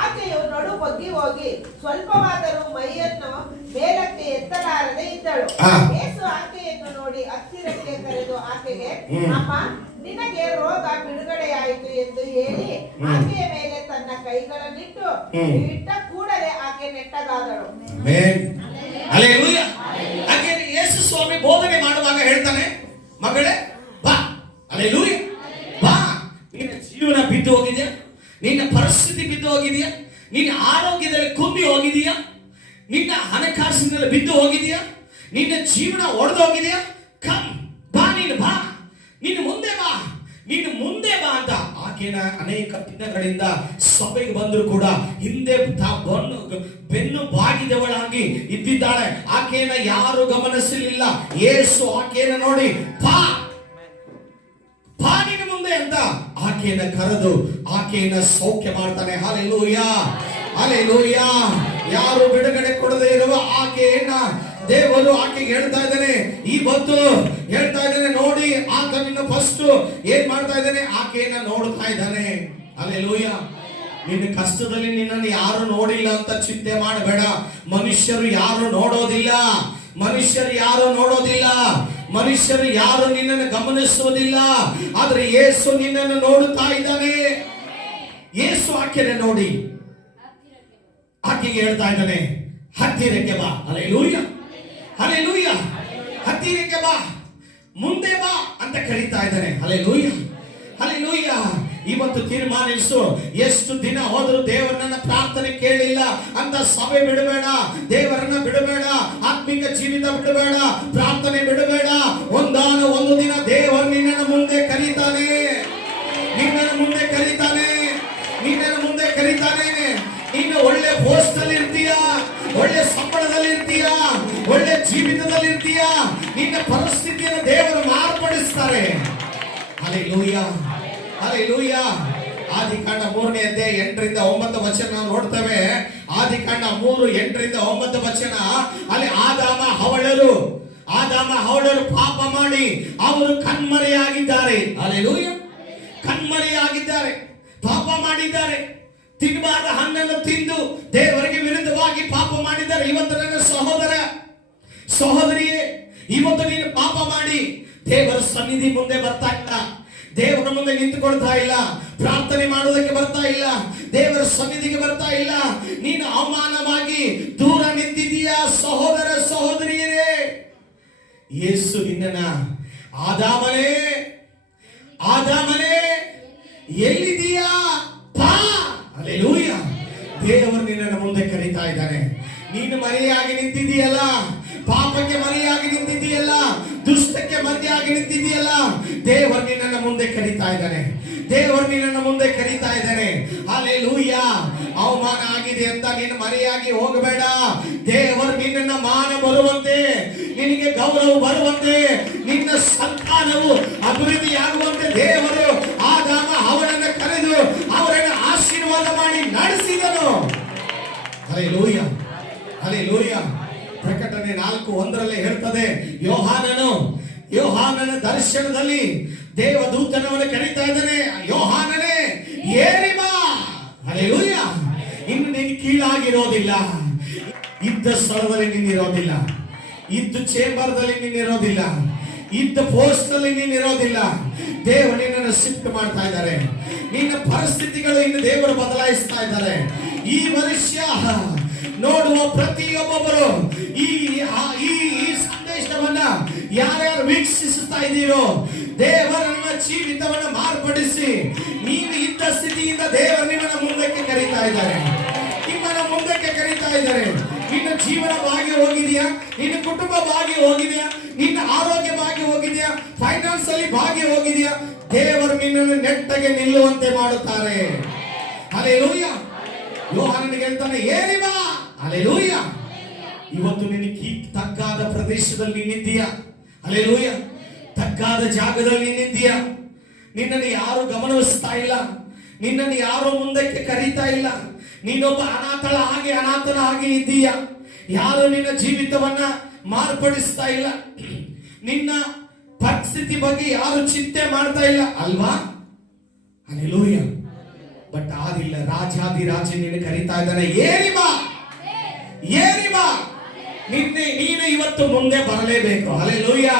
ಆಕೆಯು ನಡು ಬಗ್ಗಿ ಹೋಗಿ ಸ್ವಲ್ಪವಾದರೂ ಮೈಯನ್ನು ಮೇಲಕ್ಕೆ ಎತ್ತಲಾರದೆ ಇದ್ದಳು. ಯೇಸು ಆಕೆಯನ್ನು ನೋಡಿ ಹತ್ತಿರಕ್ಕೆ ಕರೆದು ಆಕೆಗೆ, ಅಮ್ಮ, ನಿನಗೆ ರೋಗ ಬಿಡುಗಡೆಯಾಯಿತು ಎಂದು ಹೇಳಿ ಆಕೆಯ ಮೇಲೆ ತನ್ನ ಕೈಗಳನ್ನಿಟ್ಟು ಇಟ್ಟ ಕೂಡಲೇ ಆಕೆ ನೆಟ್ಟಗಾದಳು. ಯೇಸು ಸ್ವಾಮಿ ಬೋಧನೆ ಮಾಡುವಾಗ ಹೇಳ್ತಾನೆ, ಮಗಳೇ ಬಾ, ಹಲ್ಲೆಲೂಯಾ, ಬಾ. ನಿನ್ನ ಜೀವನ ಬಿದ್ದು ಹೋಗಿದೆಯಾ? ನಿನ್ನ ಪರಿಸ್ಥಿತಿ ಬಿದ್ದು ಹೋಗಿದೆಯಾ? ನಿನ್ನ ಆರೋಗ್ಯದಲ್ಲಿ ಕುಂದಿ ಹೋಗಿದೆಯಾ? ನಿನ್ನ ಹಣಕಾಸಿನಲ್ಲಿ ಬಿದ್ದು ಹೋಗಿದೆಯಾ? ನಿನ್ನ ಜೀವನ ಒಡೆದು ಹೋಗಿದೆಯಾ? ಕಮ್, ಬಾ, ನೀನು ಬಾ, ನೀನು ಮುಂದೆ ಬಾ, ನೀನು ಮುಂದೆ ಬಾ ಅಂತ ಆಕೆನ ಅನೇಕ ದಿನಗಳಿಂದ ಸಭೆಗೆ ಬಂದ್ರು ಕೂಡ ಹಿಂದೆ ಬೆನ್ನು ಬಾಗಿದವಳಾಗಿ ಇದ್ದಿದ್ದಾಳೆ. ಆಕೆನ ಯಾರು ಗಮನಿಸಲಿಲ್ಲ. ಯೇಸು ಆಕೆನ ನೋಡಿ, ಬಾ, ಬಾ ನಿನ್ನ ಮುಂದೆ ಅಂತ ಆಕೆಯನ್ನ ಕರೆದು ಆಕೆಯನ್ನ ಸೌಖ್ಯ ಮಾಡ್ತಾನೆ. Hallelujah hallelujah. ಯಾರು ಬಿಡುಗಡೆ ಕೊಡದೇ ಇರುವ ಆಕೆಯನ್ನ ದೇವರು ಆಕೆಗೆ ಹೇಳ್ತಾ ಇದ್ದಾನೆ, ಈ ಬಂತು ಹೇಳ್ತಾ ಇದ್ದಾನೆ, ನೋಡಿ ಆತನನ್ನು ಫಸ್ಟ್ ಏನ್ ಮಾಡ್ತಾ ಇದ್ದಾನೆ, ಆಕೆಯನ್ನ ನೋಡ್ತಾ ಇದ್ದಾನೆ. ಹಲ್ಲೆಲೂಯಾ. ನಿನ್ನ ಕಷ್ಟದಲ್ಲಿ ನಿನ್ನನ್ನು ಯಾರು ನೋಡಿಲ್ಲ ಅಂತ ಚಿಂತೆ ಮಾಡಬೇಡ. ಮನುಷ್ಯರು ಯಾರು ನೋಡೋದಿಲ್ಲ, ಮನುಷ್ಯರು ಯಾರು ನೋಡೋದಿಲ್ಲ, ಮನುಷ್ಯರು ಯಾರು ನಿನ್ನನ್ನು ಗಮನಿಸುವುದಿಲ್ಲ. ಆದ್ರೆ ಯೇಸು ನಿನ್ನನ್ನು ನೋಡುತ್ತಾ ಇದ್ದಾನೆ. ಯೇಸು ಆಕೆನ ನೋಡಿ ಆಕೆಗೆ ಹೇಳ್ತಾ ಇದ್ದಾನೆ, ಹತ್ತಿರಕ್ಕೆ ಬಾ. Hallelujah hallelujah. ಹತ್ತಿರಕ್ಕೆ ಬಾ, ಮುಂದೆ ಬಾ ಅಂತ ಕರೀತಾ ಇದ್ದಾನೆ. Hallelujah hallelujah. ಇವತ್ತು ತೀರ್ಮಾನಿಸು, ಎಷ್ಟು ದಿನ ಹೋದರೂ ದೇವರನ್ನ ಪ್ರಾರ್ಥನೆ ಕೇಳಿಲ್ಲ ಅಂತ ಸಭೆ ಬಿಡಬೇಡ, ದೇವರನ್ನ ಬಿಡಬೇಡ, ಆತ್ಮಿಕ ಜೀವಿತ ಬಿಡಬೇಡ, ಪ್ರಾರ್ಥನೆ ಬಿಡಬೇಡ. ಒಂದಾನ ಒಂದು ದಿನ ದೇವರು ನಿನ್ನ ಮುಂದೆ ಕರೀತಾನೆ, ನಿನ್ನ ಮುಂದೆ ಕರೀತಾನೆ, ನಿನ್ನ ಮುಂದೆ ಕರೀತಾನೆ. ನೀನು ಒಳ್ಳೆ ಪೋಸ್ಟ್ ಅಲ್ಲಿ ಇರ್ತೀಯ, ಒಳ್ಳೆ ಸಂಬಳದಲ್ಲಿ ಇರ್ತೀಯ, ಒಳ್ಳೆ ಜೀವಿತದಲ್ಲಿ ಇರ್ತೀಯ. ನಿನ್ನ ಪರಿಸ್ಥಿತಿಯನ್ನು ದೇವರು ಮಾರ್ಪಡಿಸ್ತಾರೆ. Hallelujah hallelujah. ಆದಿಕಾಂಡ 3ನೇ ಅಧ್ಯಾಯ 8ರಿಂದ 9 ವಚನ ನಾವು ನೋಡ್ತೇವೆ. ಆದಿಕಾಂಡ 3, 8ರಿಂದ 9 ವಚನ. ಅಲ್ಲಿ ಆದಾಮ ಹವಳರು ಪಾಪ ಮಾಡಿ ಅವರು ಕಣ್ಮರೆಯಾಗಿದ್ದಾರೆ. ಹಲ್ಲೆಲೂಯಾ. ಕಣ್ಮರೆಯಾಗಿದ್ದಾರೆ, ಪಾಪ ಮಾಡಿದ್ದಾರೆ, ತಿನ್ನಬಾರದ ಹಣ್ಣನ್ನು ತಿಂದು ದೇವರಿಗೆ ವಿರುದ್ಧವಾಗಿ ಪಾಪ ಮಾಡಿದ್ದಾರೆ. ಇವತ್ತು ನನ್ನ ಸಹೋದರಿಯೇ, ಇವತ್ತು ನೀನು ಪಾಪ ಮಾಡಿ ದೇವರ ಸನ್ನಿಧಿ ಮುಂದೆ ಬರ್ತಾ ಇಲ್ಲ, ದೇವರ ಮುಂದೆ ನಿಂತುಕೊಳ್ತಾ ಇಲ್ಲ, ಪ್ರಾರ್ಥನೆ ಮಾಡುವುದಕ್ಕೆ ಬರ್ತಾ ಇಲ್ಲ, ದೇವರ ಸನ್ನಿಧಿಗೆ ಬರ್ತಾ ಇಲ್ಲ. ನೀನು ಅವಮಾನವಾಗಿ ದೂರ ನಿಂತಿದ್ದೀಯಾ ಸಹೋದರ ಸಹೋದರಿಯರೇ. ಯೇಸು ನಿನ್ನನ್ನ, ಆದಾಮನೇ ಎಲ್ಲಿದ್ದೀಯಾ, ಬಾ. ಹಲ್ಲೆಲೂಯಾ. ದೇವರು ನಿನ್ನನ್ನು ಮುಂದೆ ಕರೀತಾ ಇದ್ದಾನೆ. ನೀನು ಮರೆಯಾಗಿ ನಿಂತಿದ್ದೀಯಲ್ಲ, ಪಾಪಕ್ಕೆ ಮರೆಯಾಗಿ ನಿಂತಿದ್ದೀಯಲ್ಲ, ದುಷ್ಟಕ್ಕೆ ಮರೆಯಾಗಿ ನಿಂತಿದ್ದೀಯಲ್ಲ, ದೇವರು ನಿನ್ನನ್ನು ಮುಂದೆ ಕರೀತಾ ಇದ್ದಾನೆ. ದೇವರು ನಿನ್ನನ್ನು ಮುಂದೆ ಕರೀತಾ ಇದ್ದಾನೆ. ಹಲ್ಲೆಲೂಯಾ. ಅವಮಾನ ಆಗಿದೆ ಅಂತ ನೀನು ಮರೆಯಾಗಿ ಹೋಗಬೇಡ. ದೇವರು ನಿನ್ನನ್ನ ಮಾನ ಬರುವಂತೆ, ನಿನಗೆ ಗೌರವ ಬರುವಂತೆ, ನಿನ್ನ ಸಂತಾನವು ಅಭಿವೃದ್ಧಿಯಾಗುವಂತೆ ದೇವರು ಆದಾಮ ಅವರನ್ನು ಕರೆದು ಅವರನ್ನು ಆಶೀರ್ವಾದ ಮಾಡಿ ನಡೆಸಿದನು. Hallelujah hallelujah. ಪ್ರಕಟಣೆ 4:1 ಹೇಳ್ತದೆ, ಯೋಹಾನನು ಯೋಹಾನನ ದರ್ಶನದಲ್ಲಿ ದೇವದೂತನವನು ಕರೀತಾ ಇದ್ದಾನೆ, ಯೋಹಾನನೇ ಏರಿ ಬಾ. ಹಲ್ಲೆಲೂಯಾ. ಇನ್ನು ನೀನು ಕೀಳಾಗಿರೋದಿಲ್ಲ, ಇದ್ದ ಸ್ಥಳದಲ್ಲಿ ನೀನಿರೋದಿಲ್ಲ, ಇದ್ದ ಚೇಂಬರ್ದಲ್ಲಿ ನೀನಿರೋದಿಲ್ಲ, ಇದ್ದ ಪೋಸ್ಟ್ ಅಲ್ಲಿ ನೀನಿರೋದಿಲ್ಲ. ದೇವರು ನಿನ್ನನ್ನು ಶಿಫ್ಟ್ ಮಾಡ್ತಾ ಇದ್ದಾರೆ. ನಿನ್ನ ಪರಿಸ್ಥಿತಿಗಳು ಇನ್ನು ದೇವರು ಬದಲಾಯಿಸ್ತಾ ಇದ್ದಾರೆ. ಈ ವರ್ಷ ನೋಡುವ ಪ್ರತಿಯೊಬ್ಬೊಬ್ಬರು ಈ ಸಂದೇಶವನ್ನ ಯಾರ್ಯಾರು ವೀಕ್ಷಿಸುತ್ತಾ ಇದ್ದೀರೋ, ದೇವರನ್ನ ಜೀವಿತವನ್ನ ಮಾರ್ಪಡಿಸಿ ನೀನು ಇದ್ದ ಸ್ಥಿತಿಯಿಂದ ದೇವರು ನಿಮ್ಮನ್ನ ಮುಂದಕ್ಕೆ ಕರೀತಾ ಇದ್ದಾರೆ, ನಿಮ್ಮನ್ನ ಮುಂದಕ್ಕೆ ಕರೀತಾ ಇದ್ದಾರೆ. ನಿನ್ನ ಜೀವನ ಭಾಗ್ಯ ಹೋಗಿದೆಯಾ, ನಿನ್ನ ಕುಟುಂಬ ಭಾಗ್ಯ ಹೋಗಿದೆಯಾ, ನಿನ್ನ ಆರೋಗ್ಯ ಭಾಗ್ಯ ಹೋಗಿದೆಯಾ, ಫೈನಾನ್ಸ್ ಅಲ್ಲಿ ಭಾಗ್ಯ ಹೋಗಿದೆಯಾ, ದೇವರು ನಿನ್ನನ್ನು ನೆಟ್ಟಗೆ ನಿಲ್ಲುವಂತೆ ಮಾಡುತ್ತಾರೆ. ಹಲ್ಲೆಲೂಯಾ. ಯೋಹಾನನಿಗೆ ಹೇಳ್ತಾನೆ, ಏರಿ ಬಾ. ಹಲ್ಲೆಲೂಯಾ. ಇವತ್ತು ನಿನಗೆ ತಗ್ಗಾದ ಪ್ರದೇಶದಲ್ಲಿ ನಿಂತಿದ್ದೀಯಾ. ಹಲ್ಲೆಲೂಯಾ. ತಗ್ಗಾದ ಜಾಗದಲ್ಲಿ ನಿಂತಿದ್ದೀಯಾ. ನಿನ್ನನ್ನು ಯಾರು ಗಮನಿಸ್ತಾ ಇಲ್ಲ, ನಿನ್ನನ್ನು ಯಾರು ಮುಂದಕ್ಕೆ ಕರೀತಾ ಇಲ್ಲ. ನೀನೊಬ್ಬ ಅನಾಥನ ಹಾಗೆ ಇದ್ದೀಯ. ಯಾರು ನಿನ್ನ ಜೀವಿತವನ್ನ ಮಾರ್ಪಡಿಸ್ತಾ ಇಲ್ಲ, ನಿನ್ನ ಪರಿಸ್ಥಿತಿ ಬಗ್ಗೆ ಯಾರು ಚಿಂತೆ ಮಾಡ್ತಾ ಇಲ್ಲ ಅಲ್ವಾ. ಹಲ್ಲೆಲೂಯಾ. ಬಟ್ ಆದಿಲ್ಲ, ರಾಜ ನಿನ್ನ ಕರೀತಾ ಇದ್ದಾನೆ, ಏರಿ ಬಾ, ಏರಿ ಬಾ. ನೀನು ಇವತ್ತು ಮುಂದೆ ಬರಲೇಬೇಕು. ಹಲ್ಲೆಲೂಯಾ.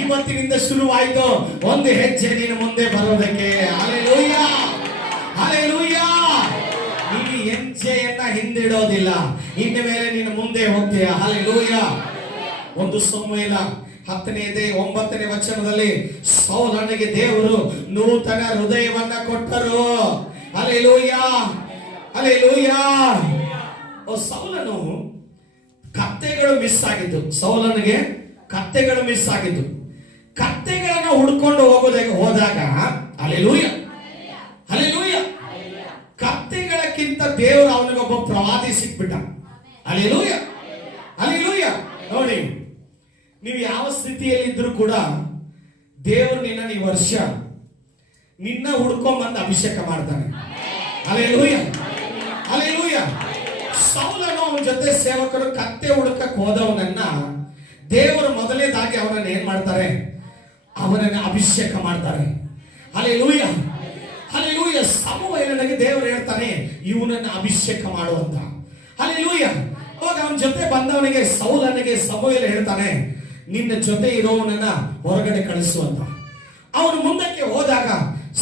ಇವತ್ತಿನಿಂದ ಶುರುವಾಯಿತು ಒಂದು ಹೆಜ್ಜೆ ನೀನು ಮುಂದೆ ಬರೋದಕ್ಕೆ. Hallelujah, hallelujah. ನೀನು ಹೆಜ್ಜೆಯನ್ನ ಹಿಂದಿಡೋದಿಲ್ಲ, ಇನ್ನು ಮೇಲೆ ನೀನು ಮುಂದೆ ಹೋಗ್ತೀಯ. ಹಲ್ಲೆಲೂಯಾ. ಒಂದು ಸಮುವೇಲ 10:9 ವಚನದಲ್ಲಿ ಸೌಲನಿಗೆ ದೇವರು ನೂತನ ಹೃದಯವನ್ನ ಕೊಟ್ಟರು. Hallelujah, hallelujah. ಸೌಲನು ಕತ್ತೆಗಳು ಮಿಸ್ ಆಗಿದ್ದು, ಸೌಲನಿಗೆ ಕತ್ತೆಗಳು ಮಿಸ್ ಆಗಿದ್ದು, ಕತ್ತೆಗಳನ್ನ ಹುಡ್ಕೊಂಡು ಹೋದಾಗ ಹಲ್ಲೆಲೂಯಾ, ಹಲ್ಲೆಲೂಯಾ, ಕತ್ತೆಗಳಕ್ಕಿಂತ ದೇವರು ಅವನಿಗೊಬ್ಬ ಪ್ರವಾದಿ ಸಿಕ್ಬಿಟ್ಟ. Hallelujah, hallelujah. ನೋಡಿ, ನೀವು ಯಾವ ಸ್ಥಿತಿಯಲ್ಲಿ ಇದ್ರೂ ಕೂಡ ದೇವರು ನಿನ್ನ ಈ ವರ್ಷ ನಿನ್ನ ಹುಡ್ಕೊಂಬಂದು ಅಭಿಷೇಕ ಮಾಡ್ತಾನೆ. Hallelujah, hallelujah. ಸೌಲನು ಅವನ ಜೊತೆ ಸೇವಕರು ಕತ್ತೆ ಹುಡುಕಕ್ಕೆ ಹೋದವನನ್ನ ದೇವರು ಮೊದಲನೇದಾಗಿ ಅವನನ್ನು ಏನ್ ಮಾಡ್ತಾರೆ, ಅವನನ್ನು ಅಭಿಷೇಕ ಮಾಡ್ತಾರೆ. Hallelujah, hallelujah. ಸಮುವೇಲನಿಗೆ ದೇವರು ಹೇಳ್ತಾನೆ, ಇವನನ್ನು ಅಭಿಷೇಕ ಮಾಡುವಂತ. ಹಲ್ಲೆಲೂಯಾ. ಅವಾಗ ಅವನ ಜೊತೆ ಬಂದವನಿಗೆ ಸೌಲನಿಗೆ ಸಮುವೇಲ ಹೇಳ್ತಾನೆ, ನಿನ್ನ ಜೊತೆ ಇರೋವನನ್ನ ಹೊರಗಡೆ ಕಳಿಸುವಂತ. ಅವನು ಮುಂದಕ್ಕೆ ಹೋದಾಗ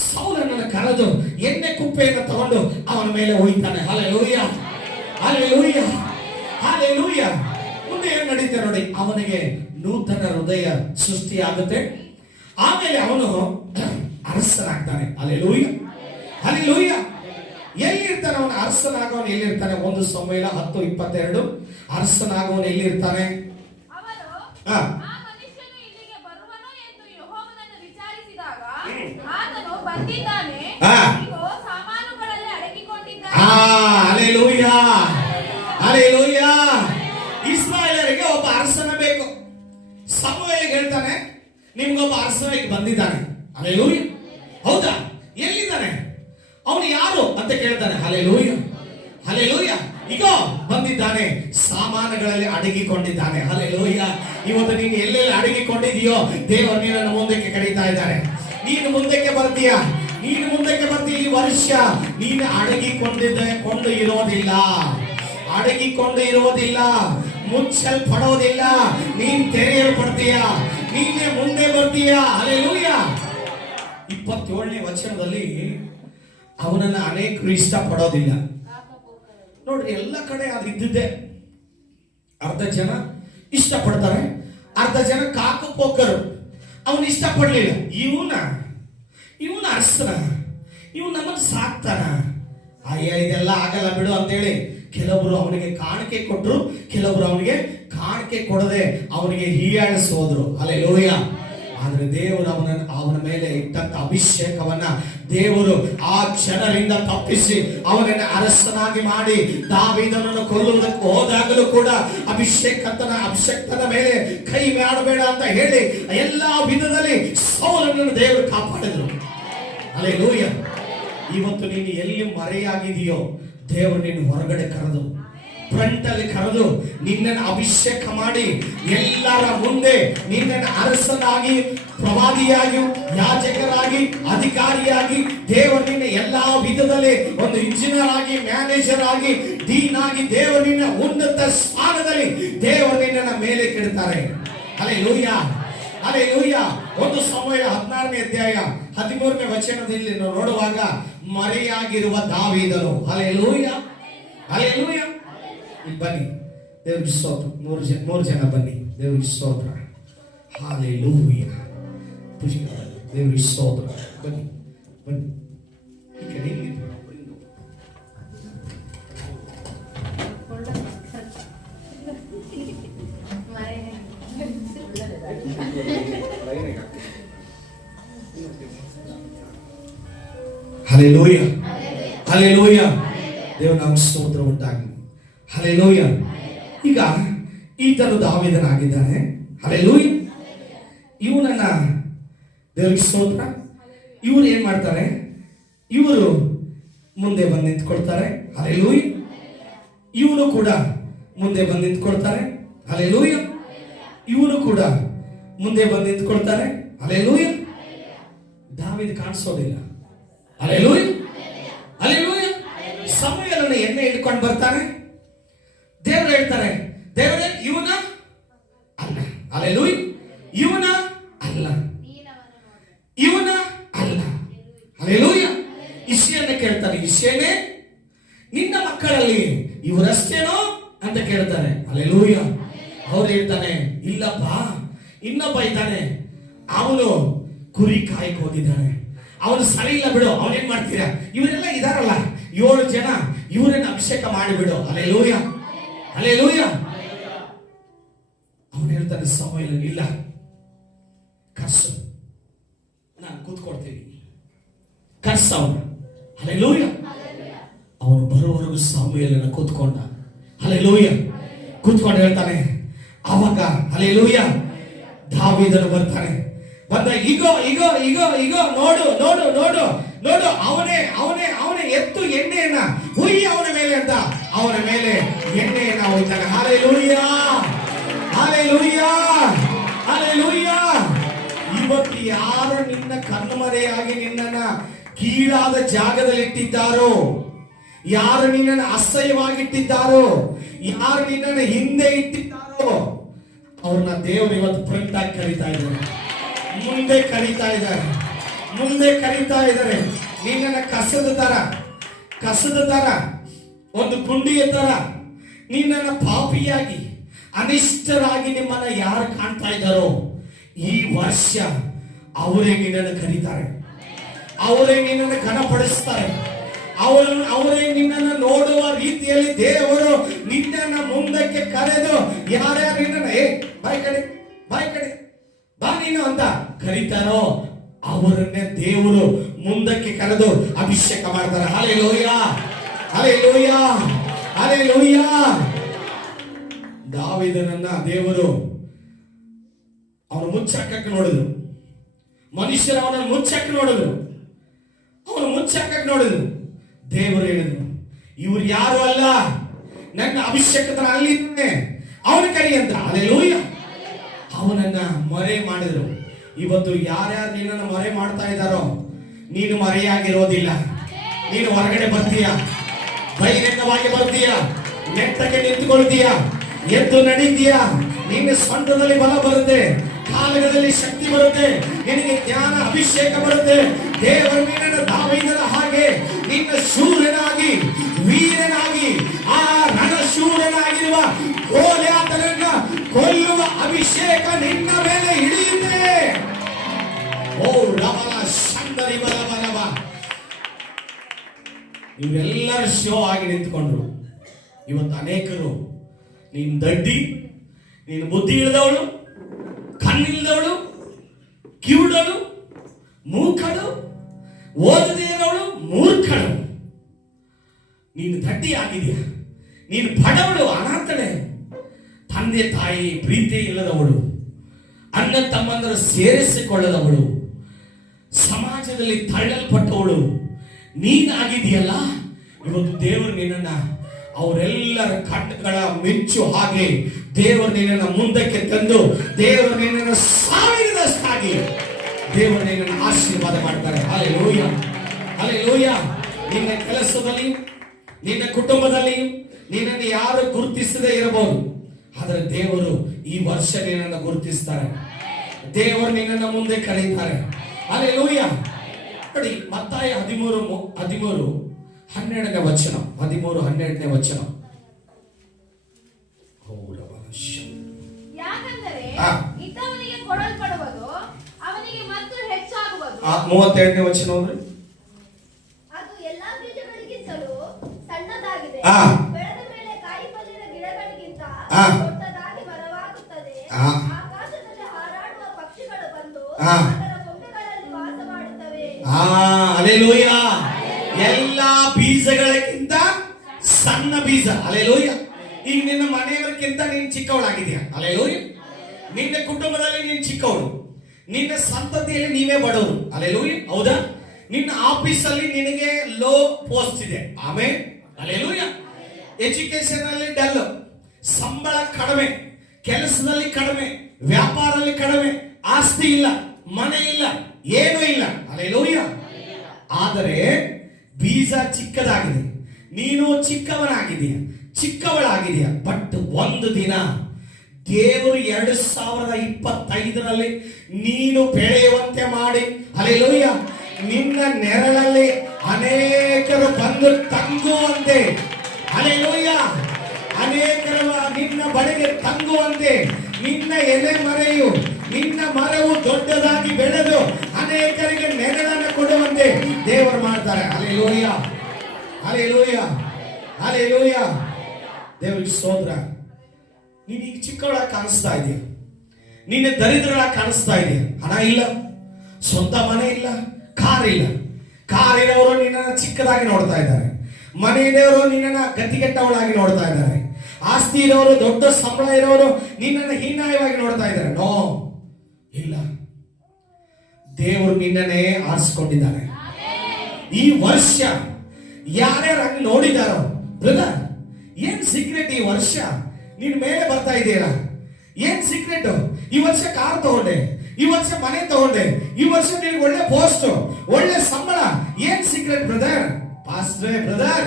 ಸೌಲನನ್ನು ಕರೆದು ಎಣ್ಣೆ ಕುಪ್ಪೆಯನ್ನು ತಗೊಂಡು ಅವನ ಮೇಲೆ ಒಯ್ತಾನೆ. Hallelujah, hallelujah, hallelujah. ಮುಂದೆ ಏನ್ ನಡೀತಾರೆ ನೋಡಿ, ಅವನಿಗೆ ನೂತನ ಹೃದಯ ಸೃಷ್ಟಿಯಾಗುತ್ತೆ. ಆಮೇಲೆ ಅವನು ಅರಸನಾಗ್ತಾನೆ. Hallelujah, hallelujah. ಎಲ್ಲಿರ್ತಾನೆ ಅವನು ಅರಸನಾಗವನು? ಎಲ್ಲಿರ್ತಾನೆ? 1 ಸಮುವೇಲ 10:22. ಅರಸನಾಗವನು ಎಲ್ಲಿರ್ತಾನೆ? Hallelujah, hallelujah. ಇಸ್ರಾಯೇಲರಿಗೆ ಒಬ್ಬ ಅರಸನ ಬೇಕು. ಸಮುವೇಲನಿಗೆ ಹೇಳ್ತಾನೆ, ನಿಮ್ಗೊಬ್ಬ ಅರಸನ ಈಗ ಬಂದಿದ್ದಾನೆ. ಹಲ್ಲೆಲೂಯಾ. ಹೌದಾ? ಎಲ್ಲಿದ್ದಾನೆ ಅವನು, ಯಾರು ಅಂತ ಕೇಳ್ತಾನೆ. Hallelujah, hallelujah. ಈಗ ಬಂದಿದ್ದಾನೆ, ಸಾಮಾನುಗಳಲ್ಲಿ ಅಡಗಿಕೊಂಡಿದ್ದಾನೆ. ಹಲ್ಲೆಲೂಯಾ. ಇವತ್ತು ನೀನು ಎಲ್ಲೆಲ್ಲಿ ಅಡಗಿಕೊಂಡಿದೆಯೋ ದೇವರು ನಿನ್ನನ್ನು ಮುಂದಕ್ಕೆ ಕರೀತಾ ಇದ್ದಾರೆ. ನೀನು ಮುಂದಕ್ಕೆ ಬರ್ತೀಯ, ನೀನು ಮುಂದಕ್ಕೆ ಬರ್ತೀಯ. ಈ ವರ್ಷ ನೀನು ಕೊಂಡು ಇರೋದಿಲ್ಲ, ಅಡಗಿಕೊಂಡು ಇರೋದಿಲ್ಲ, ಮುಚ್ಚಲ್ಪಡೋದಿಲ್ಲ. ನೀನ್ ತೆರೆಯಲ್ಪಡ್ತೀಯ, ನೀನೇ ಮುಂದೆ ಬರ್ತೀಯ. ಹಲ್ಲೆಲೂಯಾ. 27ನೇ ವಚನದಲ್ಲಿ ಅವನನ್ನ ಅನೇಕರು ಇಷ್ಟಪಡೋದಿಲ್ಲ. ನೋಡ್ರಿ, ಎಲ್ಲ ಕಡೆ ಅದು ಇದ್ದಿದ್ದೆ. ಅರ್ಧ ಜನ ಇಷ್ಟಪಡ್ತಾರೆ, ಅರ್ಧ ಜನ ಕಾಕು ಪೋಕರು. ಅವನು ಇಷ್ಟಪಡ್ಲಿಲ್ಲ. ಇವನ ಅರಸನ, ಇವನು ನಮ್ಮನ್ನು ಸಾಕ್ತಾನ, ಅಯ್ಯ ಇದೆಲ್ಲ ಆಗಲ್ಲ ಬಿಡು ಅಂತೇಳಿ ಕೆಲವರು ಅವನಿಗೆ ಕಾಣಿಕೆ ಕೊಟ್ಟರು, ಕೆಲವರು ಅವನಿಗೆ ಕಾಣಿಕೆ ಕೊಡದೆ ಅವನಿಗೆ ಹೀಯಾಳಿಸಿ ಹೋದ್ರು. ಹಲ್ಲೆಲೂಯಾ. ಆದ್ರೆ ದೇವರು ಅವನ ಮೇಲೆ ಇಟ್ಟಂತ ಅಭಿಷೇಕವನ್ನ ದೇವರು ಆ ಜನರಿಂದ ತಪ್ಪಿಸಿ ಅವನನ್ನು ಅರಸನಾಗಿ ಮಾಡಿ ದಾವೀದನನ್ನು ಕೊಲ್ಲುವುದಕ್ಕೆ ಹೋದಾಗಲೂ ಕೂಡ ಅಭಿಷೇಕ್ತನ ಮೇಲೆ ಕೈ ಮಾಡಬೇಡ ಅಂತ ಹೇಳಿ ಎಲ್ಲಾ ವಿಧದಲ್ಲಿ ಸೌಲನನ್ನು ದೇವರು ಕಾಪಾಡಿದ್ರು. ಹಲ್ಲೆಲೂಯಾ. ಇವತ್ತು ನೀನು ಎಲ್ಲಿ ಮರೆಯಾಗಿದೆಯೋ ದೇವರು ನಿನ್ನ ಹೊರಗಡೆ ಕರೆದು ಫ್ರಂಟ್ ಅಲ್ಲಿ ಕರೆದು ನಿನ್ನನ್ನು ಅಭಿಷೇಕ ಮಾಡಿ ಎಲ್ಲರ ಮುಂದೆ ನಿನ್ನನ್ನು ಅರಸನಾಗಿ, ಪ್ರವಾದಿಯಾಗಿ, ಯಾಜಕರಾಗಿ, ಅಧಿಕಾರಿಯಾಗಿ ದೇವರು ನಿನ್ನ ಎಲ್ಲಾ ವಿಧದಲ್ಲಿ ಒಂದು ಇಂಜಿನಿಯರ್ ಆಗಿ, ಮ್ಯಾನೇಜರ್ ಆಗಿ, ಡೀನ್ ಆಗಿ ದೇವರು ನಿನ್ನ ಉನ್ನತ ಸ್ಥಾನದಲ್ಲಿ ದೇವರು ನಿನ್ನನ್ನು ಮೇಲೆ ಕೆಡ್ತಾರೆ. Hallelujah, hallelujah. 1 ಸಮುವೇಲ 16ನೇ ಅಧ್ಯಾಯ 13ನೇ ವಚನದಲ್ಲಿ ನಾವು ನೋಡುವಾಗ ಮರೆಯಾಗಿರುವ ದಾವೀದನು. Hallelujah, hallelujah. ಇಲ್ಲಿ ಬನ್ನಿ, ದೇವರಿಗೆ ಸ್ತೋತ್ರ. 3 ಜನ ಬನ್ನಿ, ದೇವರಿಗೆ ಸ್ತೋತ್ರ. ಹಲ್ಲೆಲೂಯಾ, ದೇವರಿಗೆ ಸ್ತೋತ್ರ. ಬನ್ನಿ ಬನ್ನಿ, ಈ ಕಡೆ ಹಿಂಗಿದ್ರು. Hallelujah, hallelujah. ದೇವರ ನಾಮಕ್ಕೆ ಸ್ತೋತ್ರ ಉಂಟಾಗಲಿ. ಹಲ್ಲೆಲೂಯಾ. ಈಗ ಈತನು ದಾವೀದನಾಗಿದ್ದಾನೆ. ಹಲ್ಲೆಲೂಯಾ. ಇವನನ್ನ ದೇವರಿಗೆ ಸ್ತೋತ್ರ. ಇವರು ಏನ್ ಮಾಡ್ತಾರೆ? ಇವರು ಮುಂದೆ ಬಂದು ನಿಂತ್ಕೊಳ್ತಾರೆ. ಹಲ್ಲೆಲೂಯಾ. ಇವನು ಕೂಡ ಮುಂದೆ ಬಂದು ನಿಂತ್ಕೊಳ್ತಾರೆ. ಹಲ್ಲೆಲೂಯಾ. ಇವನು ಕೂಡ ಮುಂದೆ ಬಂದು ನಿಂತ್ಕೊಳ್ತಾರೆ. ಹಲ್ಲೆಲೂಯಾ. ದಾವೀದ ಕಾಣಿಸೋದಿಲ್ಲ. Hallelujah, hallelujah. ಸಮುವೇಲನ ಎಣ್ಣೆ ಹಿಡ್ಕೊಂಡು ಬರ್ತಾನೆ. ದೇವರು ಹೇಳ್ತಾರೆ, ದೇವರೇ ಇವನ ಅಲ್ಲ. ಹಲ್ಲೆಲೂಯಾ. ಇವನ ಅಲ್ಲ, ಇವನ ಅಲ್ಲ. ಹಲ್ಲೆಲೂಯಾ. ಇಷಯನ್ನ ಕೇಳ್ತಾರೆ, ಇಷಯನೇ ನಿನ್ನ ಮಕ್ಕಳಲ್ಲಿ ಇವರಷ್ಟೇನೋ ಅಂತ ಕೇಳ್ತಾರೆ. ಹಲ್ಲೆಲೂಯಾ. ಅವ್ರು ಹೇಳ್ತಾನೆ, ಇಲ್ಲಪ್ಪ, ಇನ್ನೊಬ್ಬ ಇದ್ದಾನೆ, ಅವನು ಕುರಿ ಕಾಯಕ್ ಹೋಗಿದ್ದಾನೆ, ಅವನು ಸರಿ ಇಲ್ಲ ಬಿಡು. ಅವನೇನ್ ಮಾಡ್ತೀರಾ? ಇವರೆಲ್ಲ ಇದಾರಲ್ಲ 7 ಜನ, ಇವರನ್ನ ಅಭಿಷೇಕ ಮಾಡಿಬಿಡು. Hallelujah, hallelujah. ಅವನು ಹೇಳ್ತಾನೆ, ಸಮುವೇಲ ಇಲ್ಲ, ಕರ್ಸು, ನಾನು ಕೂತ್ಕೊಡ್ತೀನಿ, ಕರ್ಸ ಅವನು. ಹಲ್ಲೆಲೂಯಾ. ಅವನು ಬರುವವರೆಗೂ ಸಮುವೇಲನ ಕೂತ್ಕೊಂಡ. ಹಲ್ಲೆಲೂಯಾ. ಕೂತ್ಕೊಂಡು ಹೇಳ್ತಾನೆ, ಅವಾಗ ಹಲ್ಲೆಲೂಯಾ ದಾವೀದನು ಬರ್ತಾನೆ. ಬಂದ, ಈಗೋ ಈಗೋ ಈಗೋ ಈಗೋ ನೋಡು ನೋಡು ನೋಡು ನೋಡು, ಅವನೇ ಅವನೇ ಅವನೇ ಎತ್ತು ಎಣ್ಣೆಯನ್ನ ಹುಯ್ಯಿ ಅವನ ಮೇಲೆ ಅಂತ ಅವನ ಮೇಲೆ ಎಣ್ಣೆಯನ್ನ ಹೋಗ್ತಾನೆ. Hallelujah, hallelujah, hallelujah. ಇವತ್ತು ಯಾರು ನಿನ್ನ ಕಣ್ಮರೆಯಾಗಿ ನಿನ್ನನ್ನ ಕೀಳಾದ ಜಾಗದಲ್ಲಿ ಇಟ್ಟಿದ್ದಾರೋ, ಯಾರು ನಿನ್ನನ್ನು ಅಸಹ್ಯವಾಗಿಟ್ಟಿದ್ದಾರೋ, ಯಾರು ನಿನ್ನನ್ನು ಹಿಂದೆ ಇಟ್ಟಿದ್ದಾರೋ, ಅವ್ರನ್ನ ದೇವರು ಇವತ್ತು ಫ್ರಂಟ್ ಆಗಿ ಕರೀತಾ ಇದ್ದಾರೆ, ಮುಂದೆ ಕರೀತಾ ಇದ್ದಾರೆ, ಮುಂದೆ ಕರೀತಾ ಇದ್ದಾರೆ. ನಿನ್ನನ್ನ ಕಸದ ತರ ಒಂದು ಗುಂಡಿಯ ತರ ನಿನ್ನನ್ನ ಪಾಪಿಯಾಗಿ, ಅನಿಷ್ಟರಾಗಿ ನಿಮ್ಮನ್ನ ಯಾರು ಕಾಣ್ತಾ ಇದ್ದಾರೋ, ಈ ವರ್ಷ ಅವರೇ ನಿನ್ನನ್ನು ಕರೀತಾರೆ, ಅವರೇ ನಿನ್ನನ್ನು ಘನಪಡಿಸ್ತಾರೆ, ಅವರೇ ನಿನ್ನನ್ನು ನೋಡುವ ರೀತಿಯಲ್ಲಿ ದೇವರು ನಿನ್ನನ್ನ ಮುಂದಕ್ಕೆ ಕರೆದು ಯಾರ್ಯಾರು ನಿನ್ನನ್ನ ಬಾಯ್ ಕಡೆ ಬಾ ನೀನು ಅಂತ ಕರೀತಾರೋ ಅವರನ್ನೇ ದೇವರು ಮುಂದಕ್ಕೆ ಕರೆದು ಅಭಿಷೇಕ ಮಾಡ್ತಾರೆ. Hallelujah, hallelujah, hallelujah. ದಾವೀದನನ್ನ ದೇವರು ಅವನು ಮುಚ್ಚಾಕಕ್ಕೆ ನೋಡಿದ್ರು, ಮನುಷ್ಯರು ಅವನನ್ನು ಮುಚ್ಚಾಕಕ್ಕೆ ನೋಡಿದ್ರು, ಅವನು ಮುಚ್ಚಾಕಕ್ಕೆ ನೋಡಿದ್ರು. ದೇವರು ಹೇಳಿದ್ರು, ಇವ್ರು ಯಾರು ಅಲ್ಲ, ನನ್ನ ಅಭಿಷೇಕತನ ಅಲ್ಲಿದ್ದಾನೆ, ಅವನ ಕರಿ ಅಂತ. ಹಲ್ಲೆಲೂಯಾ. ಅವನನ್ನ ಮರೆ ಮಾಡಿದ್ರು. ಇವತ್ತು ಯಾರ್ಯಾರು ನಿನ್ನನ್ನು ಮರೆ ಮಾಡ್ತಾ ಇದ್ದಾರೋ, ನೀನು ಮರೆಯಾಗಿರೋದಿಲ್ಲ. ನೀನು ಹೊರಗಡೆ ಬರ್ತೀಯ, ಬಹಿರಂಗವಾಗಿ ಬರ್ತೀಯ, ನೆಟ್ಟಗೆ ನಿಂತುಕೊಳ್ತೀಯ, ಎದ್ದು ನಡೀತೀಯ. ನಿನ್ನ ಸ್ವಂತದಲ್ಲಿ ಬಲ ಬರುತ್ತೆ, ಕಾಲಗಳಲ್ಲಿ ಶಕ್ತಿ ಬರುತ್ತೆ, ನಿನಗೆ ಜ್ಞಾನ ಅಭಿಷೇಕ ಬರುತ್ತೆ. ದೇವರು ನಿನ್ನನ್ನು ದಾವೀದನ ಹಾಗೆ ನಿನ್ನ ಶೂರನಾಗಿ, ವೀರನಾಗಿ, ಆ ರಣಶೂರನಾಗಿರುವ ಗೋಲಿಯಾತನನ್ನ ಕೊಲ್ಲುವ ಅಭಿಷೇಕ ನಿನ್ನ ಮೇಲೆ ಹಿಡಿಯುತ್ತೆ. ಓ ರಮಲ ಶಂಕರಿ ಬಲ ಬಲವ. ಇವರೆಲ್ಲರ ಶೋ ಆಗಿ ನಿಂತ್ಕೊಂಡ್ರು. ಇವತ್ತು ಅನೇಕರು, ನೀನು ದಡ್ಡಿ, ನೀನು ಬುದ್ಧಿ ಇಳಿದವಳು, ಕಣ್ಣಿಲ್ದವಳು, ಕಿವುಡಳು, ಮೂಕಳು, ಓದದೇ ಇರೋವಳು, ಮೂರ್ಖಳು, ನೀನು ದಡ್ಡಿ ಆಗಿದೆಯಾ, ನೀನು ಬಡವಳು, ಅನಾಥಳೆ, ತಂದೆ ತಾಯಿ ಪ್ರೀತಿ ಇಲ್ಲದವಳು, ಅಣ್ಣ ತಮ್ಮಂದರು ಸೇರಿಸಿಕೊಳ್ಳದವಳು, ಸಮಾಜದಲ್ಲಿ ತಳ್ಳಲ್ಪಟ್ಟವಳು ನೀನಾಗಿದೆಯಲ್ಲ. ಇವತ್ತು ದೇವರು ನಿನ್ನನ್ನ ಅವರೆಲ್ಲರ ಕಣ್ಣುಗಳ ಮಿಂಚು ಹಾಗೆ ದೇವರು ನಿನ್ನನ್ನು ಮುಂದಕ್ಕೆ ತಂದು ದೇವರು ನಿನ್ನನ್ನು ಸಾವಿರದಷ್ಟಾಗಿ ದೇವರು ನಿನ್ನನ್ನು ಆಶೀರ್ವಾದ ಮಾಡ್ತಾರೆ. Hallelujah, hallelujah. ನಿನ್ನ ಕೆಲಸದಲ್ಲಿ, ನಿನ್ನ ಕುಟುಂಬದಲ್ಲಿ ನಿನ್ನನ್ನು ಯಾರು ಗುರುತಿಸದೇ ಇರಬಹುದು, ಆದರೆ ದೇವರು ಈ ವರ್ಷ ನಿನ್ನನ್ನು ಗುರುತಿಸ್ತಾರೆ. ದೇವರು ನಿನ್ನನ್ನು ಮುಂದೆ ಕರೀತಾರೆ. ಹಲ್ಲೆಲೂಯಾ. ನೋಡಿ, ಮತ್ತಾಯ 13:12 ವಚನ. 13:12 ವಚನ. ಯಾಕಂದರೆ ಇದ್ದವನಿಗೆ ಕೊಡಲ್ಪಡುವುದು ಅವನಿಗೆ ಮತ್ತು ಹೆಚ್ಚಾಗುವುದು. 32 ವಚನ ಅಂದ್ರೆ ಅದು ಎಲ್ಲಾ ಬೀಜಗಳಿಗಿಂತಲೂ ಸಣ್ಣದಾಗಿದೆ, ಬೆಳೆದ ಮೇಲೆ ಕಾಯಿಪಲ್ಯದ ಗಿಡಗಳಿಗಿಂತ ದೊಡ್ಡದಾಗಿ ಮರವಾಗುತ್ತದೆ. ಆಕಾಶದಲ್ಲಿ ಹಾರಾಡುವ ಪಕ್ಷಿಗಳು ಬಂದು ಅದರ ಕೊಂಬೆಗಳಲ್ಲಿ ವಾಸ ಮಾಡುತ್ತವೆ. ಹಲ್ಲೆಲೂಯಾ. ಎಲ್ಲಾ ಬೀಜಗಳಿಗಿಂತ ಸಣ್ಣ ಬೀಜ. ಹಲ್ಲೆಲೂಯಾ. ಈಗ ನಿನ್ನ ಮನೆಯವರಿಗಿಂತ ನೀನು ಚಿಕ್ಕವಳಾಗಿದೆಯಾ? ಹಲ್ಲೆಲೂಯಾ. ನಿನ್ನ ಕುಟುಂಬದಲ್ಲಿ ನೀನು ಚಿಕ್ಕವಳು, ನಿನ್ನ ಸಂತತಿಯಲ್ಲಿ ನೀವೇ ಬಡವರು. ಹಲ್ಲೆಲೂಯಾ. ಹೌದಾ? ನಿನ್ನ ಆಫೀಸಲ್ಲಿ ನಿನಗೆ ಲೋ ಪೋಸ್ಟ್ ಇದೆ. ಆಮೇಲೆ ಹಲ್ಲೆಲೂಯಾ. ಎಜುಕೇಶನ್ ಅಲ್ಲಿ ಡಲ್, ಸಂಬಳ ಕಡಿಮೆ, ಕೆಲಸದಲ್ಲಿ ಕಡಿಮೆ, ವ್ಯಾಪಾರದಲ್ಲಿ ಕಡಿಮೆ, ಆಸ್ತಿ ಇಲ್ಲ, ಮನೆ ಇಲ್ಲ, ಏನೂ ಇಲ್ಲ. ಹಲ್ಲೆಲೂಯಾ. ಆದರೆ ಬೀಜ ಚಿಕ್ಕದಾಗಿದೆ, ನೀನು ಚಿಕ್ಕವನಾಗಿದೆಯಾ, ಚಿಕ್ಕವಳಾಗಿದೆಯಾ. ಬಟ್ ಒಂದು ದಿನ ದೇವರು 2025ರಲ್ಲಿ ನೀನು ಬೆಳೆಯುವಂತೆ ಮಾಡಿ, ಹಲ್ಲೆಲೂಯಾ, ನಿನ್ನ ನೆರಳಲ್ಲಿ ಅನೇಕರು ಬಂದು ತಂಗುವಂತೆ, ಹಲ್ಲೆಲೂಯಾ, ಅನೇಕರು ನಿನ್ನ ಬಳಿಗೆ ತಂಗುವಂತೆ, ನಿನ್ನ ಎಲೆ ಮರೆಯು, ನಿನ್ನ ಮರವು ದೊಡ್ಡದಾಗಿ ಬೆಳೆದು ಅನೇಕರಿಗೆ ನೆರಳನ್ನು ಕೊಡುವಂತೆ ದೇವರು ಮಾಡ್ತಾರೆ. Hallelujah, hallelujah, hallelujah. ದೇವರಿಗೆ ಸ್ತೋತ್ರ. ನೀನು ಈಗ ಚಿಕ್ಕವಳಾಗಿ ಕಾಣಿಸ್ತಾ ಇದೆಯಾ, ನಿನ್ನ ದರಿದ್ರಳಾಗಿ ಕಾಣಿಸ್ತಾ ಇದೆಯಾ. ಹಣ ಇಲ್ಲ, ಸ್ವಂತ ಮನೆ ಇಲ್ಲ, ಕಾರ್ ಇಲ್ಲ. ಕಾರಿನವರು ನಿನ್ನನ್ನು ಚಿಕ್ಕದಾಗಿ ನೋಡ್ತಾ ಇದ್ದಾರೆ, ಮನೆಯವರು ನಿನ್ನನ್ನು ಗತಿಗೆಟ್ಟವಳಾಗಿ ನೋಡ್ತಾ ಇದ್ದಾರೆ, ಆಸ್ತಿ ಇರೋರು, ದೊಡ್ಡ ಸಂಬಳ ಇರೋರು ನಿನ್ನನ್ನು ಹೀನಾಯವಾಗಿ ನೋಡ್ತಾ ಇದ್ದಾರೆ. ನೋ, ಇಲ್ಲ, ದೇವರು ನಿನ್ನನ್ನೇ ಆರಿಸಿಕೊಂಡಿದ್ದಾರೆ. ಈ ವರ್ಷ ಯಾರ್ಯಾರು ಹಂಗೆ ನೋಡಿದಾರೋ, ಬ್ರದರ್ ಏನ್ ಸೀಕ್ರೆಟ್ ಈ ವರ್ಷ ನಿನ್ ಮೇಲೆ ಬರ್ತಾ ಇದೆಯಲ್ಲ, ಏನ್ ಸೀಕ್ರೆಟ್? ಈ ವರ್ಷ ಕಾರ್ ತಗೊಂಡೆ, ಈ ವರ್ಷ ಮನೆ ತಗೊಂಡೆ, ಈ ವರ್ಷ ನಿನಗೆ ಒಳ್ಳೆ ಪೋಸ್ಟ್, ಒಳ್ಳೆ ಸಂಬಳ. ಏನ್ ಸೀಕ್ರೆಟ್ ಬ್ರದರ್? ಪಾಸ್ಟ್ರೇ ಬ್ರದರ್,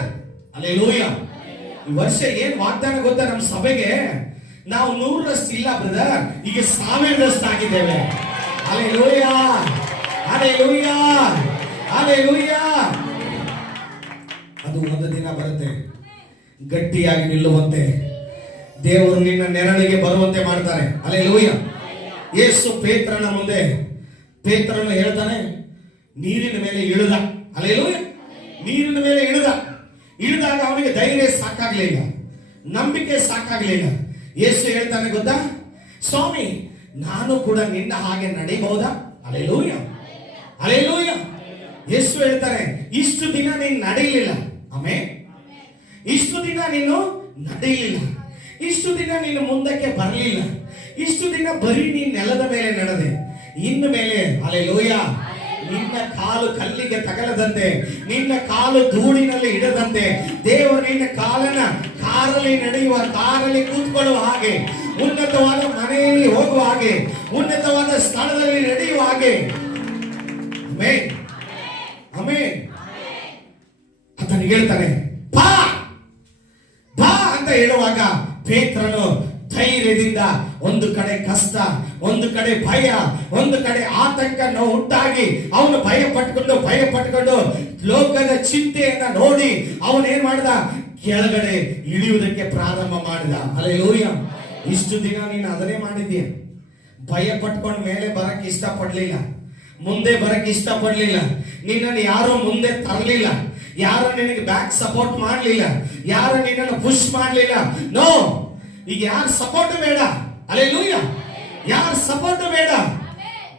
ಹಲ್ಲೆಲೂಯಾ. ಈ ವರ್ಷ ಏನ್ ವಾಗ್ದಾನ ಗೊತ್ತಾ? ನಮ್ಮ ಸಭೆಗೆ ನಾವು 100ರಷ್ಟು ಇಲ್ಲ ಬ್ರದರ್, ಈಗ 1000ರಷ್ಟು ಆಗಿದ್ದೇವೆ. Hallelujah, hallelujah, hallelujah. ಅದು ಒಂದು ದಿನ ಬರುತ್ತೆ, ಗಟ್ಟಿಯಾಗಿ ನಿಲ್ಲುವಂತೆ ದೇವರು ನಿನ್ನ ನೆರಳಿಗೆ ಬರುವಂತೆ ಮಾಡ್ತಾರೆ. ಹಲ್ಲೆಲೂಯಾ. ಯೇಸು ಪೇತ್ರನ ಮುಂದೆ, ಪೇತ್ರನು ಹೇಳ್ತಾನೆ, ನೀರಿನ ಮೇಲೆ ಇಳಿದ. ಹಲ್ಲೆಲೂಯಾ. ನೀರಿನ ಮೇಲೆ ಇಳಿದಾಗ ಅವನಿಗೆ ಧೈರ್ಯ ಸಾಕಾಗ್ಲಿಲ್ಲ, ನಂಬಿಕೆ ಸಾಕಾಗ್ಲಿಲ್ಲ. ಯೇಸು ಹೇಳ್ತಾನೆ ಗೊತ್ತಾ, ಸ್ವಾಮಿ ನಾನು ಕೂಡ ನಿನ್ನ ಹಾಗೆ ನಡೆಯಬಹುದಾ? Hallelujah, hallelujah. ಯೇಸು ಹೇಳ್ತಾರೆ, ಇಷ್ಟು ದಿನ ನೀನು ನಡೆಯಲಿಲ್ಲ. ಆಮೆನ್. ಇಷ್ಟು ದಿನ ನೀನು ನಡೆಯಲಿಲ್ಲ, ಇಷ್ಟು ದಿನ ನೀನು ಮುಂದಕ್ಕೆ ಬರಲಿಲ್ಲ, ಇಷ್ಟು ದಿನ ಬರೀ ನೀನು ನೆಲದ ಮೇಲೆ ನಡೆದೆ. ಇನ್ನು ಮೇಲೆ ಹಲ್ಲೆಲೂಯಾ, ನಿನ್ನ ಕಾಲು ಕಲ್ಲಿಗೆ ತಗಲದಂತೆ, ನಿನ್ನ ಕಾಲು ಧೂಳಿನಲ್ಲಿ ಇಡದಂತೆ ದೇವರು ನಿನ್ನ ಕಾಲನ ಕಾರಲ್ಲಿ ನಡೆಯುವ, ಕಾರಲ್ಲಿ ಕೂತ್ಕೊಳ್ಳುವ ಹಾಗೆ, ಉನ್ನತವಾದ ಮನೆಯಲ್ಲಿ ಹೋಗುವ ಹಾಗೆ, ಉನ್ನತವಾದ ಸ್ಥಳದಲ್ಲಿ ನಡೆಯುವ ಹಾಗೆ. Amen, amen. ಆತನಿಗೆ ಹೇಳ್ತಾನೆ, ಬಾ ಬಾ ಅಂತ ಹೇಳುವಾಗ ಪೇತ್ರನು ಧೈರ್ಯದಿಂದ, ಒಂದು ಕಡೆ ಕಷ್ಟ, ಒಂದು ಕಡೆ ಭಯ, ಒಂದು ಕಡೆ ಆತಂಕ ಉಂಟಾಗಿ ಅವನು ಭಯ ಪಟ್ಕೊಂಡು ಲೋಕದ ಚಿಂತೆಯನ್ನ ನೋಡಿ ಅವನೇನ್ ಮಾಡಿದ, ಕೆಳಗಡೆ ಇಳಿಯುವುದಕ್ಕೆ ಪ್ರಾರಂಭ ಮಾಡಿದ. ಹಲ್ಲೆಲೂಯಾ. ಇಷ್ಟು ದಿನ ನೀನು ಅದನ್ನೇ ಮಾಡಿದ್ದೀಯ. ಭಯ ಪಟ್ಕೊಂಡು ಮೇಲೆ ಬರಕ್ಕೆ ಇಷ್ಟಪಡ್ಲಿಲ್ಲ, ಮುಂದೆ ಬರಕ್ಕೆ ಇಷ್ಟಪಡ್ಲಿಲ್ಲ, ನಿನ್ನನ್ನು ಯಾರು ಮುಂದೆ ತರಲಿಲ್ಲ, ಯಾರು ನಿನಗೆ ಬ್ಯಾಕ್ ಸಪೋರ್ಟ್ ಮಾಡಲಿಲ್ಲ, ಯಾರು ನಿನ್ನನ್ನು ಪುಷ್ ಮಾಡಲಿಲ್ಲ. ನೋ, ಈಗ ಯಾರು ಸಪೋರ್ಟ್ ಬೇಡ. ಹಲ್ಲೆಲೂಯಾ. ಯಾರು ಸಪೋರ್ಟ್ ಬೇಡ.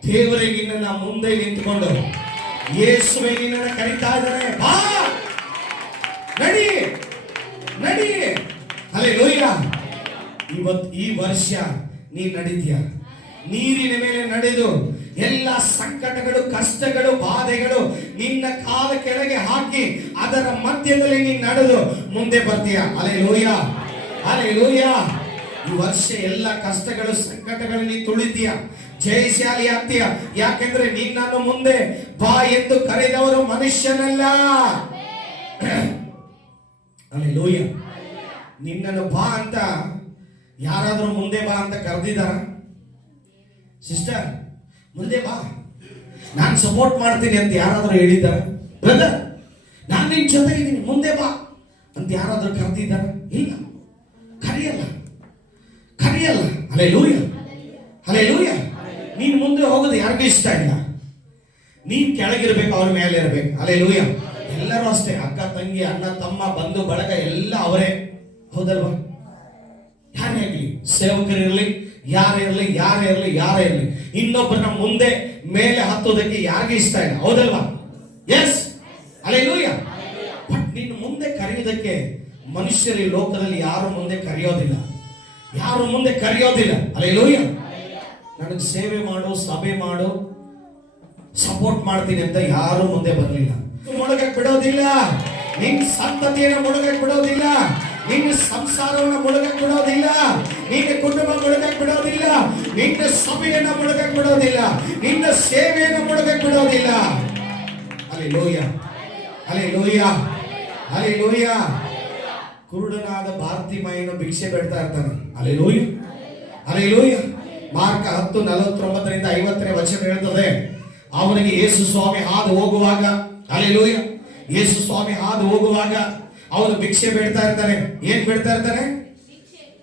ದೇವರೇ ನಿನ್ನನ್ನು ಮುಂದೆ ನಿಂತುಕೊಂಡು ಯೇಸುವೇ ನಿನ್ನನ್ನು ಕರೀತಾ ಇದ್ದಾನೆ, ಬಾ, ನಡಿ, ನಡಿ. ಹಲ್ಲೆಲೂಯಾ. ಇವತ್ತು ಈ ವರ್ಷ ನೀ ನಡೀತೀಯ, ನೀರಿನ ಮೇಲೆ ನಡೆದು ಎಲ್ಲ ಸಂಕಟಗಳು, ಕಷ್ಟಗಳು, ಬಾಧೆಗಳು ನಿನ್ನ ಕಾಲ ಕೆಳಗೆ ಹಾಕಿ ಅದರ ಮಧ್ಯದಲ್ಲಿ ನೀನು ನಡೆದು ಮುಂದೆ ಬರ್ತೀಯ. Hallelujah, hallelujah. ಈ ವರ್ಷ ಎಲ್ಲ ಕಷ್ಟಗಳು ಸಂಕಟಗಳಲ್ಲಿ ತುಳಿತೀಯ, ಜಯಶಾಲಿ ಆಗ್ತೀಯ. ಯಾಕೆಂದ್ರೆ ನಿನ್ನನ್ನು ಮುಂದೆ ಬಾ ಎಂದು ಕರೆದವರು ಮನುಷ್ಯನಲ್ಲ. ಹಲ್ಲೆಲೂಯ. ನಿನ್ನನ್ನು ಬಾ ಅಂತ ಯಾರಾದ್ರೂ ಮುಂದೆ ಬಾ ಅಂತ ಕರೆದಿದ್ದಾರ? ಸಿಸ್ಟರ್ ಮುಂದೆ ಬಾ, ನಾನು ಸಪೋರ್ಟ್ ಮಾಡ್ತೀನಿ ಅಂತ ಯಾರಾದ್ರೂ ಹೇಳಿದ್ದಾರೆ? ಬ್ರದರ್ ನಾನು ನಿನ್ ಜೊತೆಗಿದ್ದೀನಿ ಮುಂದೆ ಬಾ ಅಂತ ಯಾರಾದ್ರೂ ಕರೆದಿದ್ದಾರ? ಇಲ್ಲ, ಕರೆಯಲ್ಲ. Hallelujah, hallelujah. ನೀನ್ ಮುಂದೆ ಹೋಗೋದು ಯಾರಿಗೂ ಇಷ್ಟ ಇಲ್ಲ. ನೀನ್ ಕೆಳಗಿರ್ಬೇಕು, ಅವ್ರ ಮೇಲೆ ಇರ್ಬೇಕು. ಹಲ್ಲೆಲೂಯ. ಎಲ್ಲರೂ ಅಷ್ಟೇ, ಅಕ್ಕ ತಂಗಿ ಅಣ್ಣ ತಮ್ಮ ಬಂಧು ಬಳಗ ಎಲ್ಲ ಅವರೇ, ಹೌದಲ್ವಾ? ಯಾರೇ ಇರ್ಲಿ, ಸೇವಕರಿರ್ಲಿ, ಯಾರೇ ಇರ್ಲಿ, ಇನ್ನೊಬ್ಬರನ್ನ ಮುಂದೆ ಮೇಲೆ ಹತ್ತೋದಕ್ಕೆ ಯಾರಿಗೆ ಇಷ್ಟ ಇಲ್ಲ, ಹೌದಲ್ವಾ? S, hallelujah. ಬಟ್ ನಿನ್ನ ಮುಂದೆ ಕರೆಯುವುದಕ್ಕೆ ಮನುಷ್ಯರು ಈ ಲೋಕದಲ್ಲಿ ಯಾರು ಮುಂದೆ ಕರೆಯೋದಿಲ್ಲ. ಹಲ್ಲೆಲೂಯ. ನನಗೆ ಸೇವೆ ಮಾಡು, ಸಭೆ ಮಾಡು, ಸಪೋರ್ಟ್ ಮಾಡ್ತೀನಿ ಅಂತ ಯಾರು ಮುಂದೆ ಬರಲಿಲ್ಲ. ಮುಳುಗಕ್ಕೆ ಬಿಡೋದಿಲ್ಲ, ನಿನ್ ಸಂತತಿಯನ್ನು ಮುಳುಗಕ್ಕೆ ಬಿಡೋದಿಲ್ಲ, ನಿನ್ನ ಸಂಸಾರವನ್ನು ಮುಳುಗಕ್ಕೆ ಬಿಡೋದಿಲ್ಲ, ನಿನ್ನ ಕುಟುಂಬ ಮುಳುಗಕ್ಕೆ ಬಿಡೋದಿಲ್ಲ, ನಿನ್ನ ಸಭೆಯನ್ನು ಮುಳುಗಕ್ಕೆ ಬಿಡೋದಿಲ್ಲ, ನಿನ್ನ ಸೇವೆಯನ್ನು ಮುಳುಗಕ್ಕೆ ಬಿಡೋದಿಲ್ಲ. Hallelujah, hallelujah, hallelujah. ಕುರುಡನಾದ ಬಾರ್ತಿಮಾಯನು ಭಿಕ್ಷೆ ಬೇಡ್ತಾ ಇರ್ತಾನೆ. Hallelujah, hallelujah. ಮಾರ್ಕ 10:49-50 ವಚನ ಹೇಳ್ತದೆ, ಅವನಿಗೆ ಯೇಸು ಸ್ವಾಮಿ ಹಾದು ಹೋಗುವಾಗ, ಹಲ್ಲೆಲೂಯ, ಯೇಸು ಸ್ವಾಮಿ ಹಾದು ಹೋಗುವಾಗ ಅವನು ಭಿಕ್ಷೆ ಬೇಡ್ತಾ ಇರ್ತಾನೆ. ಏನ್ ಬೇಡ್ತಾ ಇರ್ತಾನೆ?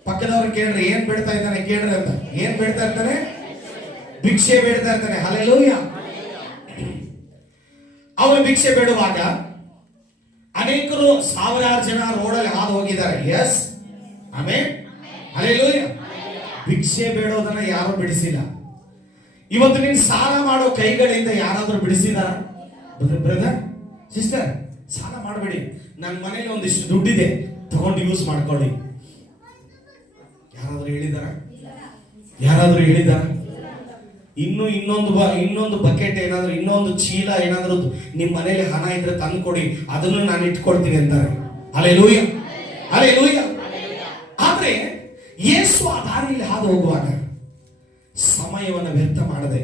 ಪಕ್ಕದವ್ರು ಕೇಳ್ರಿ, ಏನ್ ಬೇಡ್ತಾ ಇದ್ದಾನೆ ಕೇಳ್ರಿ ಅಂತ. ಏನ್ ಬೇಡ್ತಾ ಇರ್ತಾನೆ? ಭಿಕ್ಷೆ ಬೇಡ್ತಾ ಇರ್ತಾನೆ. ಹಲ್ಲೆಲೂಯ. ಅವನು ಭಿಕ್ಷೆ ಬೇಡುವಾಗ ಅನೇಕರು, ಸಾವಿರಾರು ಜನ ರೋಡಲ್ಲಿ ಹಾದು ಹೋಗಿದ್ದಾರೆ. Yes, amen, hallelujah. ಭಿಕ್ಷೆ ಬೇಡೋದನ್ನ ಯಾರು ಬಿಡಿಸಿಲ್ಲ. ಇವತ್ತು ನೀನು ಸಾಲ ಮಾಡೋ ಕೈಗಳಿಂದ ಯಾರಾದ್ರೂ ಬಿಡಿಸಿದಾರ? ಬ್ರದರ್, ಸಿಸ್ಟರ್, ಸಾಲ ಮಾಡಬೇಡಿ, ನನ್ನ ಮನೇಲಿ ಒಂದಿಷ್ಟು ದುಡ್ಡಿದೆ, ತಗೊಂಡು ಯೂಸ್ ಮಾಡ್ಕೊಳ್ಳಿ. ಯಾರಾದ್ರೂ ಹೇಳಿದಾರ? ಇನ್ನೊಂದು ಬಕೆಟ್ ಏನಾದ್ರು, ಇನ್ನೊಂದು ಚೀಲ ಏನಾದ್ರು ನಿಮ್ ಮನೇಲಿ ಹಣ ಇದ್ರೆ ತಂದು ಕೊಡಿ, ಅದನ್ನು ನಾನು ಇಟ್ಕೊಳ್ತೀನಿ ಅಂತಾರೆ. Hallelujah, hallelujah. ಆದ್ರೆ ಯೇಸು ಆ ದಾರಿಯಲ್ಲಿ ಹಾದು ಹೋಗುವಾಗ ಸಮಯವನ್ನು ವ್ಯರ್ಥ ಮಾಡದೆ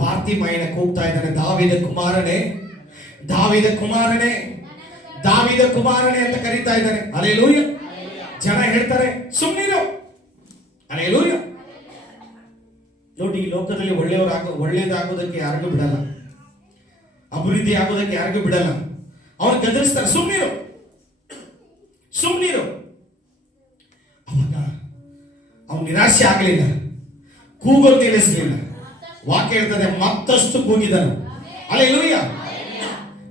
ಬಾರ್ತಿಮಾಯನ ಕೂಗ್ತಾ ಇದ್ದಾನೆ, ದಾವೀದ ಕುಮಾರನೇ, ದಾವೀದ ಕುಮಾರನೇ, ದಾವೀದ ಕುಮಾರನೇ ಅಂತ ಕರೀತಾ ಇದ್ದಾನೆ. ಹಲ್ಲೆಲೂಯ. ಜನ ಹೇಳ್ತಾರೆ ಸುಮ್ಮನಿರು. ಹಲ್ಲೆಲೂಯ. ನೋಡಿ, ಈ ಲೋಕದಲ್ಲಿ ಒಳ್ಳೆಯದಾಗೋದಕ್ಕೆ ಯಾರಿಗೂ ಬಿಡಲ್ಲ, ಅಭಿವೃದ್ಧಿ ಆಗೋದಕ್ಕೆ ಯಾರಿಗೂ ಬಿಡಲ್ಲ. ಅವನು ಗದರಿಸ್ತಾರೆ, ಸುಮ್ಮನಿರು. ಅವಾಗ ಅವನು ನಿರಾಶೆ ಆಗಲಿಲ್ಲ, ಕೂಗೋದು ನಿಲ್ಲಿಸಲಿಲ್ಲ. ವಾಕ್ಯ ಹೇಳ್ತದೆ, ಮತ್ತಷ್ಟು ಕೂಗಿದನು. ಹಲ್ಲೆಲೂಯ.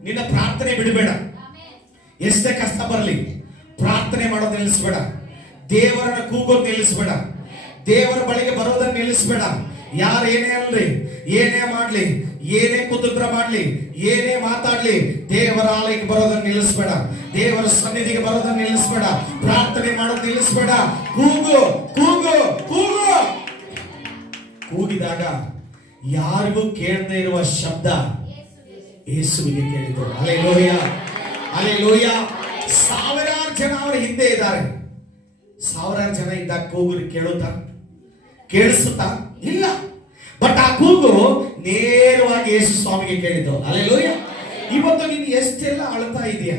ನಿನ್ನ ಪ್ರಾರ್ಥನೆ ಬಿಡಬೇಡ. ಎಷ್ಟೇ ಕಷ್ಟ ಬರಲಿ, ಪ್ರಾರ್ಥನೆ ಮಾಡೋದು ನಿಲ್ಲಿಸಬೇಡ. ದೇವರನ್ನ ಕೂಗೋದು ನಿಲ್ಲಿಸಬೇಡ. ದೇವರ ಬಳಿಗೆ ಬರೋದನ್ನ ನಿಲ್ಲಿಸಬೇಡ. ಯಾರು ಏನೇ ಅನ್ಲಿ, ಏನೇ ಮಾಡ್ಲಿ, ಏನೇ ಕುತಂತ್ರ ಮಾಡ್ಲಿ, ಏನೇ ಮಾತಾಡ್ಲಿ, ದೇವರ ಆಲಯಕ್ಕೆ ಬರೋದನ್ನ ನಿಲ್ಲಿಸಬೇಡ. ದೇವರ ಸನ್ನಿಧಿಗೆ ಬರೋದನ್ನ ನಿಲ್ಲಿಸಬೇಡ. ಪ್ರಾರ್ಥನೆ ಮಾಡೋದು ನಿಲ್ಲಿಸಬೇಡ. ಕೂಗು, ಕೂಗು, ಕೂಗು. ಕೂಗಿದಾಗ ಯಾರಿಗೂ ಕೇಳದೇ ಇರುವ ಶಬ್ದ ಯೇಸುವಿಗೆ ಕೇಳಿತು. Hallelujah, hallelujah. ಸಾವಿರಾರು ಜನ ಅವರ ಹಿಂದೆ ಇದ್ದಾರೆ. ಸಾವಿರಾರು ಜನ ಇದ್ದಾಗ ಕೂಗು ಕೇಳಿಸುತ್ತಾ ಇಲ್ಲ. ಬಟ್ ಆ ಕೂಗು ನೇರವಾಗಿ ಯೇಸು ಸ್ವಾಮಿಗೆ ಕೇಳಿತು. ಹಲ್ಲೆಲೂಯ. ಇವತ್ತು ನೀನು ಎಷ್ಟೆಲ್ಲ ಅಳ್ತಾ ಇದೀಯ,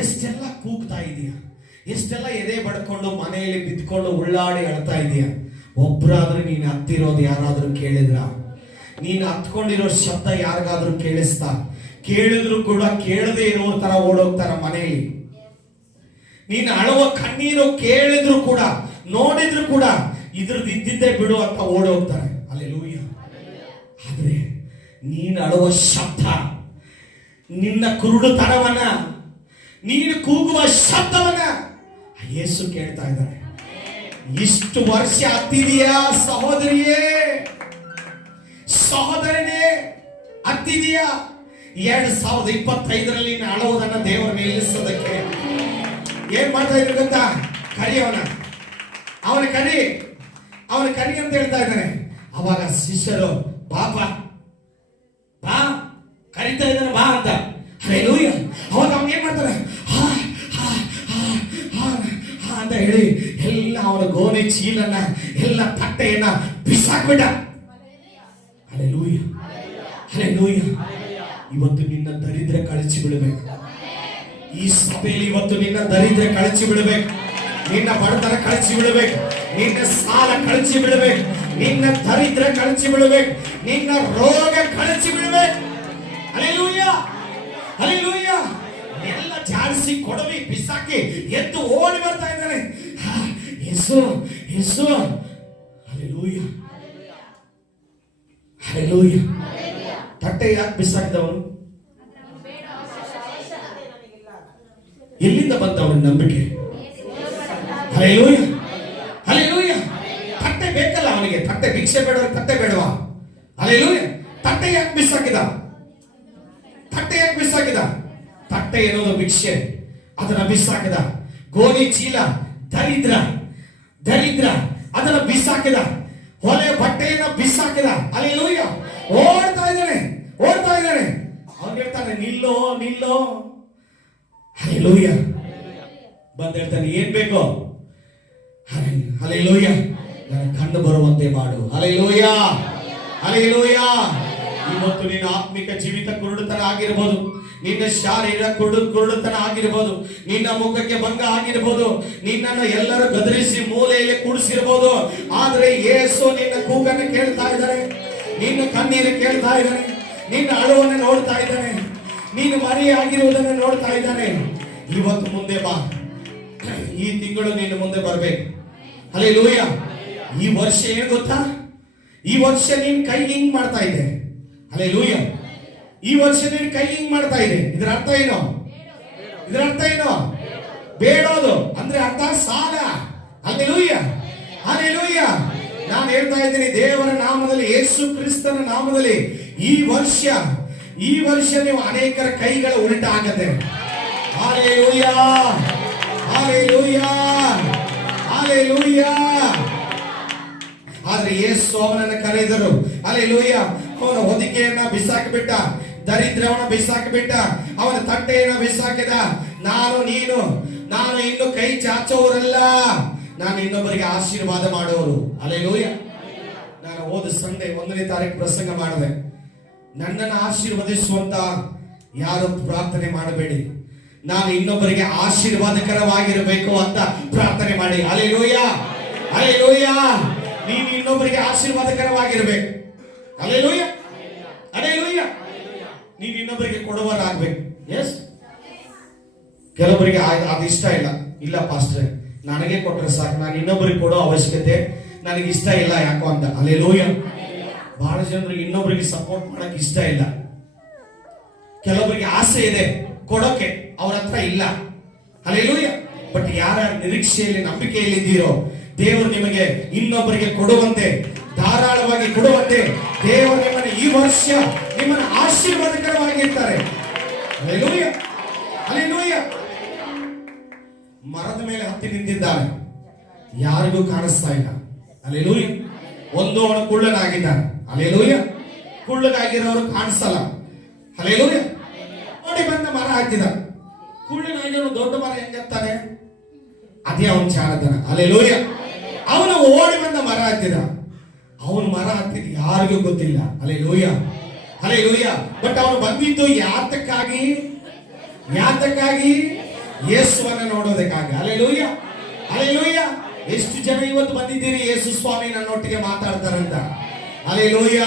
ಎಷ್ಟೆಲ್ಲ ಕೂಗ್ತಾ ಇದೀಯ, ಎಷ್ಟೆಲ್ಲ ಎದೆ ಬಡ್ಕೊಂಡು ಮನೆಯಲ್ಲಿ ಬಿದ್ಕೊಂಡು ಉಳ್ಳಾಡಿ ಅಳ್ತಾ ಇದೀಯ. ಒಬ್ರಾದ್ರೂ ನೀನು ಹತ್ತಿರೋದು ಯಾರಾದ್ರೂ ಕೇಳಿದ್ರ? ನೀನು ಹತ್ಕೊಂಡಿರೋ ಶಬ್ದ ಯಾರಿಗಾದ್ರೂ ಕೇಳಿಸ್ತಾ? ಕೇಳಿದ್ರು ಕೂಡ ಕೇಳದೆ ಇರೋ ತರ ಓಡೋಗ್ತಾರ ಮನೆಯಲ್ಲಿ. ನೀನು ಅಳುವ ಕಣ್ಣೀರು ಕೇಳಿದ್ರು ಕೂಡ, ನೋಡಿದ್ರು ಕೂಡ ಇದ್ರದ್ದು ಇದ್ದಿದ್ದೇ ಬಿಡು ಅಂತ ಓಡೋಗ್ತಾರೆ. ಹಲ್ಲೆಲೂಯ. ಆದ್ರೆ ನೀನು ಅಳುವ ಶಬ್ದ, ನಿನ್ನ ಕುರುಡುತನವನ್ನ, ನೀನು ಕೂಗುವ ಶಬ್ದವನ್ನ ಯೇಸು ಕೇಳ್ತಾ ಇದ್ದಾರೆ. ಇಷ್ಟು ವರ್ಷ ಹತ್ತಿದೆಯಾ ಸಹೋದರಿಯೇ, ಸಹೋದರನೇ, ಹತ್ತಿದೆಯಾ? 2025ರಲ್ಲಿ ಅಳುವುದನ್ನ ದೇವರು ನಿಲ್ಲಿಸೋದಕ್ಕೆ ಏನ್ ಮಾಡ್ತಾ ಇದ್ರು ಗೊತ್ತಾ? ಅವನ ಕರಿ ಅಂತ ಹೇಳ್ತಾ ಇದ್ದಾನೆ. ಅವಾಗ ಶಿಷ್ಯರು, ಬಾ ಕರಿತಾ ಇದ್ದಾನೆ ಬಾ ಅಂತ. ಹಲ್ಲೆಲೂಯ. ಅವಾಗ ಅವನು ಏನ್ ಮಾಡ್ತಾನೆ, ಹಾ ಹಾ ಹಾ ಹಾ ಹಾ ಅಂತ ಹೇಳಿ ಎಲ್ಲ ಅವನ ಗೋಣಿ ಚೀಲನ್ನ ಎಲ್ಲ ತಟ್ಟೆಯನ್ನ ಬಿಸಾಕ್ಬಿಟ್ಟ. Hallelujah, hallelujah. ಇವತ್ತು ನಿನ್ನ ದರಿದ್ರ ಕಳಚಿ ಬಿಡಬೇಕು. ಈ ಸಭೆಯಲ್ಲಿ ಇವತ್ತು ನಿನ್ನ ದರಿದ್ರ ಕಳಚಿ ಬಿಡಬೇಕು, ನಿನ್ನ ಬಡತನ ಕಳಚಿ ಬಿಡಬೇಕು, ನಿನ್ನ ಸಾಲ ಕಳಚಿ ಬಿಡಬೇಕು, ನಿನ್ನ ದರಿದ್ರ ಕಳಚಿ ಬಿಡಬೇಕು, ನಿನ್ನ ರೋಗ ಕಳಚಿ ಬಿಡಬೇಕು. Hallelujah, hallelujah. ಎಲ್ಲ ಜಾಡಿಸಿ ಕೊಡವಿ ಬಿಸಾಕಿ ಎದ್ದು ಓಡಿ ಬರ್ತಾ ಇದ್ದಾನೆ. ಯೇಸು, ಯೇಸು. Hallelujah, hallelujah. ತಟ್ಟೆ ಯಾಕೆ ಬಿಸಾಕಿದವನು? ಎಲ್ಲಿಂದ ಬಂದವನ ನಂಬಿಕೆ? Hallelujah, hallelujah. ತಟ್ಟೆ ಬೇಕಲ್ಲ ಅವನಿಗೆ. ತಟ್ಟೆ ಭಿಕ್ಷೆ ಬೇಡವ, ತಟ್ಟೆ ಬೇಡವಾ? ಹಲ್ಲೆಲೂಯ. ತಟ್ಟೆ ಯಾಕೆ ಬಿಸಾಕಿದ? ತಟ್ಟೆ ಯಾಕೆ ಬಿಸಾಕಿದ? ತಟ್ಟೆ ಎನ್ನುವುದು ಭಿಕ್ಷೆ, ಅದನ್ನ ಬಿಸಾಕಿದ. ಗೋಣಿ ಚೀಲ ದರಿದ್ರ, ದರಿದ್ರ ಅದನ್ನ ಬಿಸಾಕಿದ. ಹೊಲೆ ಬಟ್ಟೆಯನ್ನ ಬಿಸಾಕಿದ. ಹಲ್ಲೆಲೂಯ. ಓಡ್ತಾ ಇದ್ದಾನೆ, ಓಡ್ತಾ ಇದ್ದಾನೆ. ಅವ್ನು ಹೇಳ್ತಾನೆ, ನಿಲ್ಲೋ ನಿಲ್ಲೋ. ಹಲ್ಲೆಲೂಯ. ಬಂದ ಹೇಳ್ತಾನೆ, ಏನ್ ಬೇಕು? ಹಲ್ಲೆಲೂಯ. ನನ್ನ ಕಣ್ಣು ಬರುವಂತೆ ಮಾಡು. Hallelujah, hallelujah. ಇವತ್ತು ನಿನ್ನ ಆತ್ಮಿಕ ಜೀವಿತ ಕುರುಡುತನ ಆಗಿರಬಹುದು, ನಿನ್ನ ಶಾರೀರ ಕುರುಡುತನ ಆಗಿರಬಹುದು, ನಿನ್ನ ಮುಖಕ್ಕೆ ಭಂಗ ಆಗಿರಬಹುದು, ನಿನ್ನನ್ನು ಎಲ್ಲರೂ ಗದರಿಸಿ ಮೂಲೆಯಲ್ಲಿ ಕೂಡಿಸಿರಬಹುದು. ಆದ್ರೆ ಯೇಸು ನಿನ್ನ ಕೂಗನ್ನು ಕೇಳ್ತಾ ಇದ್ದಾನೆ, ನಿನ್ನ ಕಣ್ಣೀರು ಕೇಳ್ತಾ ಇದ್ದಾನೆ, ನಿನ್ನ ಅಳುವನ್ನು ನೋಡ್ತಾ ಇದ್ದಾನೆ, ನೀನು ಮರೆಯಾಗಿರುವುದನ್ನು ನೋಡ್ತಾ ಇದ್ದಾನೆ. ಇವತ್ತು ಮುಂದೆ ಬಾ. ಈ ತಿಂಗಳು ನಿನ್ನ ಮುಂದೆ ಬರ್ಬೇಕು. ಹಲ್ಲೆಲೂಯ. ಈ ವರ್ಷ ಏನು ಗೊತ್ತಾ? ಈ ವರ್ಷ ನೀನ್ ಕೈ ಹಿಂಗ್ ಮಾಡ್ತಾ ಇದೆ. ಹಲ್ಲೆಲೂಯ. ಈ ವರ್ಷ ನೀನ್ ಕೈ ಹಿಂಗ್ ಮಾಡ್ತಾ ಇದೆ. ಇದರ ಅರ್ಥ ಏನು? ಇದರ ಅರ್ಥ ಏನು? ಬೇಡೋದು ಅಂದ್ರೆ ಅರ್ಥ ಸಾಲ. Hallelujah, hallelujah. ನಾನು ಹೇಳ್ತಾ ಇದ್ದೀನಿ, ದೇವರ ನಾಮದಲ್ಲಿ, ಯೇಸು ಕ್ರಿಸ್ತನ ನಾಮದಲ್ಲಿ ಈ ವರ್ಷ ನೀವು ಅನೇಕರ ಕೈಗಳ ಉಲ್ಟ ಆಗತ್ತೆ. Hallelujah, hallelujah, hallelujah. ಆದ್ರೆ ಯೇಸು ಅವನನ್ನು ಕರೆದರು. ಹಲ್ಲೆಲೂಯ. ಅವನ ಹೊದಿಕೆಯನ್ನ ಬಿಸಾಕಿಬಿಟ್ಟ, ದರಿದ್ರವನ್ನ ಬಿಸಾಕಿಬಿಟ್ಟ, ಅವನ ತಟ್ಟೆಯನ್ನ ಬಿಸಾಕಿದ. ನಾನು ಇನ್ನು ಕೈ ಚಾಚೋರಲ್ಲ, ನಾನು ಇನ್ನೊಬ್ಬರಿಗೆ ಆಶೀರ್ವಾದ ಮಾಡುವವರು. ಹಲ್ಲೆಲೂಯ. ನಾನು ಹೋದ ಸಂಡೆ 1ನೇ ತಾರೀಕು ಪ್ರಸಂಗ ಮಾಡಿದೆ. ನನ್ನನ್ನು ಆಶೀರ್ವದಿಸುವಂತ ಯಾರು ಪ್ರಾರ್ಥನೆ ಮಾಡಬೇಡಿ, ನಾನು ಇನ್ನೊಬ್ಬರಿಗೆ ಆಶೀರ್ವಾದಕರವಾಗಿರಬೇಕು ಅಂತ ಪ್ರಾರ್ಥನೆ ಮಾಡಿ. Hallelujah, hallelujah. ನೀನು ಇನ್ನೊಬ್ಬರಿಗೆ ಆಶೀರ್ವಾದಕರವಾಗಿರ್ಬೇಕು. Hallelujah, hallelujah. ನೀನು ಇನ್ನೊಬ್ಬರಿಗೆ ಕೊಡುವರಾಗಬೇಕು. ಎಸ್. ಕೆಲವರಿಗೆ ಅದು ಇಷ್ಟ ಇಲ್ಲ ಪಾಸ್ಟ್ರೆ, ನನಗೆ ಕೊಟ್ಟರೆ ಸಾಕು, ನಾನು ಇನ್ನೊಬ್ಬರಿಗೆ ಕೊಡೋ ಅವಶ್ಯಕತೆ ನನಗೆ ಇಷ್ಟ ಇಲ್ಲ ಯಾಕೋ ಅಂತ. ಹಲ್ಲೆಲೂಯ. ಬಹಳ ಜನರಿಗೆ ಇನ್ನೊಬ್ಬರಿಗೆ ಸಪೋರ್ಟ್ ಮಾಡಕ್ ಇಷ್ಟ ಇಲ್ಲ. ಕೆಲವರಿಗೆ ಆಸೆ ಇದೆ ಕೊಡೋಕೆ, ಅವ್ರ ಹತ್ರ ಇಲ್ಲ. ಹಲ್ಲೆಲೂಯ. ಬಟ್ ಯಾರ ನಿರೀಕ್ಷೆಯಲ್ಲಿ, ನಂಬಿಕೆಯಲ್ಲಿ ಇದ್ದೀರೋ, ದೇವರು ನಿಮಗೆ ಇನ್ನೊಬ್ಬರಿಗೆ ಕೊಡುವಂತೆ, ಧಾರಾಳವಾಗಿ ಕೊಡುವಂತೆ ದೇವರು ನಿಮ್ಮನ್ನು ಈ ವರ್ಷ ನಿಮ್ಮನ್ನು ಆಶೀರ್ವಾದಕರವಾಗಿರ್ತಾರೆ. Hallelujah, hallelujah. ಮರದ ಮೇಲೆ ಹತ್ತಿ ನಿಂತಿದ್ದಾನೆ, ಯಾರಿಗೂ ಕಾಣಿಸ್ತಾ ಇಲ್ಲ. ಹಲ್ಲೆಲೂಯ. ಒಂದು ಅವನು ಕುಳ್ಳನಾಗಿದ್ದಾನೆ. ಹಲ್ಲೆಲೂಯ. ಕುಳ್ಳಗಾಗಿರೋರು ಕಾಣಿಸಲ್ಲ. ಹಲ್ಲೆಲೂಯ. ನೋಡಿ ಬಂದ ಮರ ಹಾಕಿದ. ಕುಳ್ಳನಾಗಿರೋ ದೊಡ್ಡ ಮರ ಹೆಂಗಾಗ್ತಾನೆ? ಅದೇ ಅವನ ಚಾಣತನ. ಹಲ್ಲೆಲೂಯ. ಅವನು ಓಡಿ ಬಂದ ಮರ ಹತ್ತಿದ. ಅವನು ಮರ ಹತ್ತಿದ ಯಾರಿಗೂ ಗೊತ್ತಿಲ್ಲ. Hallelujah, hallelujah. ಬಟ್ ಅವನು ಬಂದಿದ್ದು ಯಾತಕ್ಕಾಗಿ? ಯೇಸುವನ್ನ ನೋಡೋದಕ್ಕಾಗಿ. Hallelujah, hallelujah. ಎಷ್ಟು ಜನ ಇವತ್ತು ಬಂದಿದ್ದೀರಿ ಯೇಸು ಸ್ವಾಮಿ ನನ್ನೊಟ್ಟಿಗೆ ಮಾತಾಡ್ತಾರಂತ? ಹಲ್ಲೆಲೂಯ.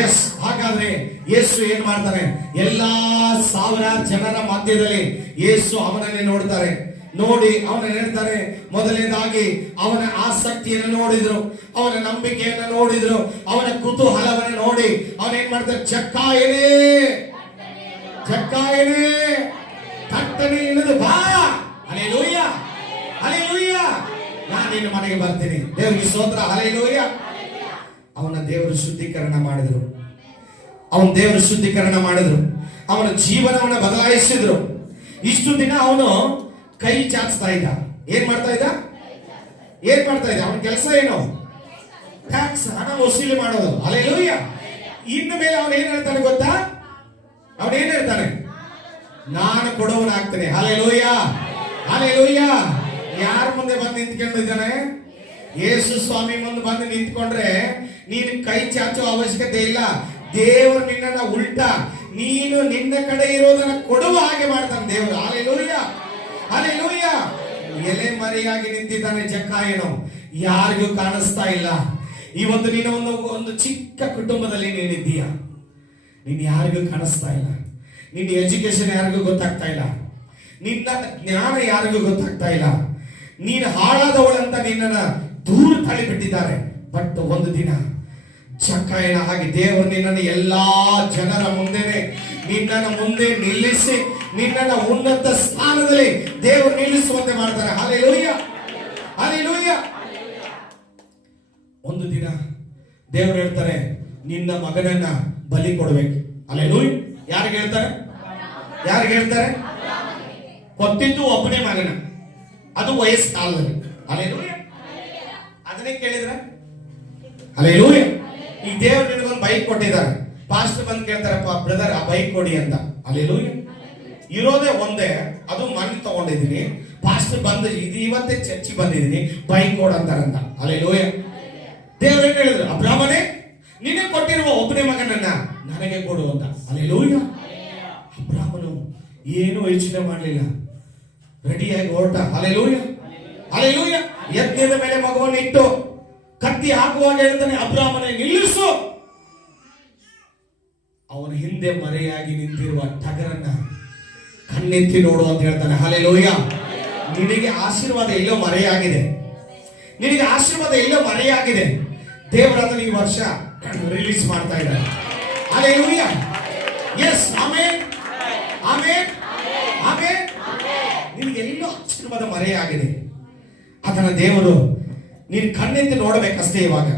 ಎಸ್. ಹಾಗಾದ್ರೆ ಯೇಸು ಏನ್ ಮಾಡ್ತಾನೆ? ಎಲ್ಲಾ ಸಾವಿರಾರು ಜನರ ಮಧ್ಯದಲ್ಲಿ ಯೇಸು ಅವನನ್ನೇ ನೋಡ್ತಾರೆ. ನೋಡಿ ಅವನನ್ನು ಹೇಳ್ತಾರೆ, ಮೊದಲನೇದಾಗಿ ಅವನ ಆಸಕ್ತಿಯನ್ನು ನೋಡಿದ್ರು, ಅವನ ನಂಬಿಕೆಯನ್ನು ನೋಡಿದ್ರು, ಅವನ ಕುತೂಹಲವನ್ನು ನೋಡಿ ಅವನೇನ್ ಮಾಡ್ತಾರೆ? ಚಕ್ಕಾಯನೇ ತಟ್ಟನೆ ಇಳಿದು ಬಾ. Hallelujah, hallelujah. ನಾನು ನಿನ್ನ ಮನೆಗೆ ಬರ್ತೀನಿ. ದೇವರಿಗೆ ಸ್ತೋತ್ರ. ಹಲ್ಲೆಲೂಯ. ಅವನ ದೇವರು ಶುದ್ಧೀಕರಣ ಮಾಡಿದ್ರು. ಅವನ ಜೀವನವನ್ನು ಬದಲಾಯಿಸಿದ್ರು. ಇಷ್ಟು ದಿನ ಅವನು ಕೈ ಚಾಚ್ತಾ ಇದ್ದ. ಏನ್ ಮಾಡ್ತಾ ಇದ್ದ? ಅವನ ಕೆಲಸ ಏನು? ಟ್ಯಾಕ್ಸ್, ಹಣ ವಸೂಲಿ ಮಾಡೋದು. ಹಲ್ಲೆಲೂಯ. ಇನ್ನು ಮೇಲೆ ಅವನು ಏನ್ ಹೇಳ್ತಾನೆ ಗೊತ್ತಾ? ಅವನೇನ್ ಹೇಳ್ತಾನೆ? ನಾನು ಕೊಡುವನಾಗ್ತೇನೆ. Hallelujah, hallelujah. ಯಾರ ಮುಂದೆ ಬಂದು ನಿಂತ್ಕೊಂಡಿದ್ದಾನೆ? ಯೇಸು ಸ್ವಾಮಿ ಮುಂದೆ ಬಂದು ನಿಂತ್ಕೊಂಡ್ರೆ ನೀನು ಕೈ ಚಾಚೋ ಅವಶ್ಯಕತೆ ಇಲ್ಲ. ದೇವರು ನಿನ್ನನ್ನ ಉಲ್ಟಾ ನೀನು ನಿನ್ನ ಕಡೆ ಇರೋದನ್ನ ಕೊಡುವ ಹಾಗೆ ಮಾಡ್ತಾನೆ ದೇವರು. Hallelujah, hallelujah. ಎಲೆ ಮರೆಯಾಗಿ ನಿಂತಿದ್ದಾನೆ ಜಕ್ಕಾಯನು, ಯಾರಿಗೂ ಕಾಣಿಸ್ತಾ ಇಲ್ಲ. ಇವತ್ತು ನೀನು ಒಂದು ಚಿಕ್ಕ ಕುಟುಂಬದಲ್ಲಿ ನೀನಿದ್ದೀಯ, ನೀನು ಯಾರಿಗೂ ಕಾಣಿಸ್ತಾ ಇಲ್ಲ. ನಿನ್ನ ಎಜುಕೇಶನ್ ಯಾರಿಗೂ ಗೊತ್ತಾಗ್ತಾ ಇಲ್ಲ, ನಿನ್ನ ಜ್ಞಾನ ಯಾರಿಗೂ ಗೊತ್ತಾಗ್ತಾ ಇಲ್ಲ. ನೀನು ಹಾಳಾದವಳಂತ ನಿನ್ನನ್ನ ದೂರ ತಳ್ಳಿಬಿಟ್ಟಿದ್ದಾರೆ. ಬಟ್ ಒಂದು ದಿನ ಜಕ್ಕಾಯನ ಹಾಗೆ ದೇವರು ನಿನ್ನನ್ನು ಎಲ್ಲಾ ಜನರ ಮುಂದೆನೆ ನಿನ್ನನ್ನು ಮುಂದೆ ನಿಲ್ಲಿಸಿ ನಿನ್ನನ್ನು ಉನ್ನತ ಸ್ಥಾನದಲ್ಲಿ ದೇವರು ನಿಲ್ಲಿಸುವಂತೆ ಮಾಡ್ತಾರೆ. Hallelujah, hallelujah. ಒಂದು ದಿನ ದೇವರು ಹೇಳ್ತಾರೆ, ನಿನ್ನ ಮಗನನ್ನ ಬಲಿ ಕೊಡ್ಬೇಕು. ಹಲ್ಲೆಲೂಯಾ. ಯಾರಿಗೆ ಹೇಳ್ತಾರೆ? ಯಾರಿಗೆ ಹೇಳ್ತಾರೆ? ಕೊಟ್ಟಿದ್ದು ಒಬ್ಬನೇ ಮಗನ, ಅದು ವಯಸ್ಸು ಕಾಲದಲ್ಲಿ. ಹಲ್ಲೆಲೂಯಾ. ಅದನ್ನೇ ಕೇಳಿದ್ರೆ ಹಲ್ಲೆಲೂಯಾ. ಈ ದೇವರು ನಿನಗೊಂದು ಬೈಕ್ ಕೊಟ್ಟಿದ್ದಾರೆ. ಪಾಸ್ಟರ್ ಬಂದು ಕೇಳ್ತಾರಪ್ಪ, ಬ್ರದರ್ ಆ ಬೈಕ್ ಕೊಡಿ ಅಂತ. ಹಲ್ಲೆಲೂಯಾ. ಇರೋದೇ ಒಂದೇ, ಅದು ಮಣ್ಣು ತಗೊಂಡಿದ್ದೀನಿ. ಪಾಸ್ಟರ್ ಬಂದು ಇವತ್ತೇ ಚರ್ಚಿ ಬಂದಿದ್ದೀನಿ, ಬೈಕ್ ಕೊಡು ಅಂತಾರಂತ. ಹಲ್ಲೆಲೂಯಾ. ದೇವರು ಏನ್ ಹೇಳಿದ್ರು? ಅಬ್ರಾಮನೇ, ನಿನಗೆ ಕೊಟ್ಟಿರುವ ಒಬ್ಬನೇ ಮಗನನ್ನ ನನಗೆ ಕೊಡು ಅಂತ. ಹಲ್ಲೆಲೂಯಾ. ಅಬ್ರಾಮನು ಏನು ಯೋಚನೆ ಮಾಡಲಿಲ್ಲ, ರೆಡಿಯಾಗಿ ಹೊರಟ. Hallelujah, hallelujah. ಯಜ್ಞದ ಮೇಲೆ ಮಗುವನ್ನು ಇಟ್ಟು ಕತ್ತಿ ಹಾಕುವಾಗ ಹೇಳ್ತಾನೆ, ಅಬ್ರಾಮನೇ ನಿಲ್ಲಿಸು. ಅವನ ಹಿಂದೆ ಮರೆಯಾಗಿ ನಿಂತಿರುವ ಟಗರನ್ನ ಕಣ್ಣೆತ್ತಿ ನೋಡು ಅಂತ ಹೇಳ್ತಾನೆ. ಹಲ್ಲೆಲೂಯಾ. ನಿನಗೆ ಆಶೀರ್ವಾದ ಎಲ್ಲೋ ಮರೆಯಾಗಿದೆ, ನಿನಗೆ ಆಶೀರ್ವಾದ ಎಲ್ಲೋ ಮರೆಯಾಗಿದೆ. ದೇವರ ಅದನ್ನು ಈ ವರ್ಷ ರಿಲೀಸ್ ಮಾಡ್ತಾ ಇದ್ದಾರೆ. Hallelujah. Yes, amen, amen, amen. ನಿನಗೆ ಎಲ್ಲೋ ಆಶೀರ್ವಾದ ಮರೆಯಾಗಿದೆ, ಅದನ್ನ ದೇವರು ನೀನು ಕಣ್ಣೆತ್ತಿ ನೋಡ್ಬೇಕಷ್ಟೇ. ಇವಾಗ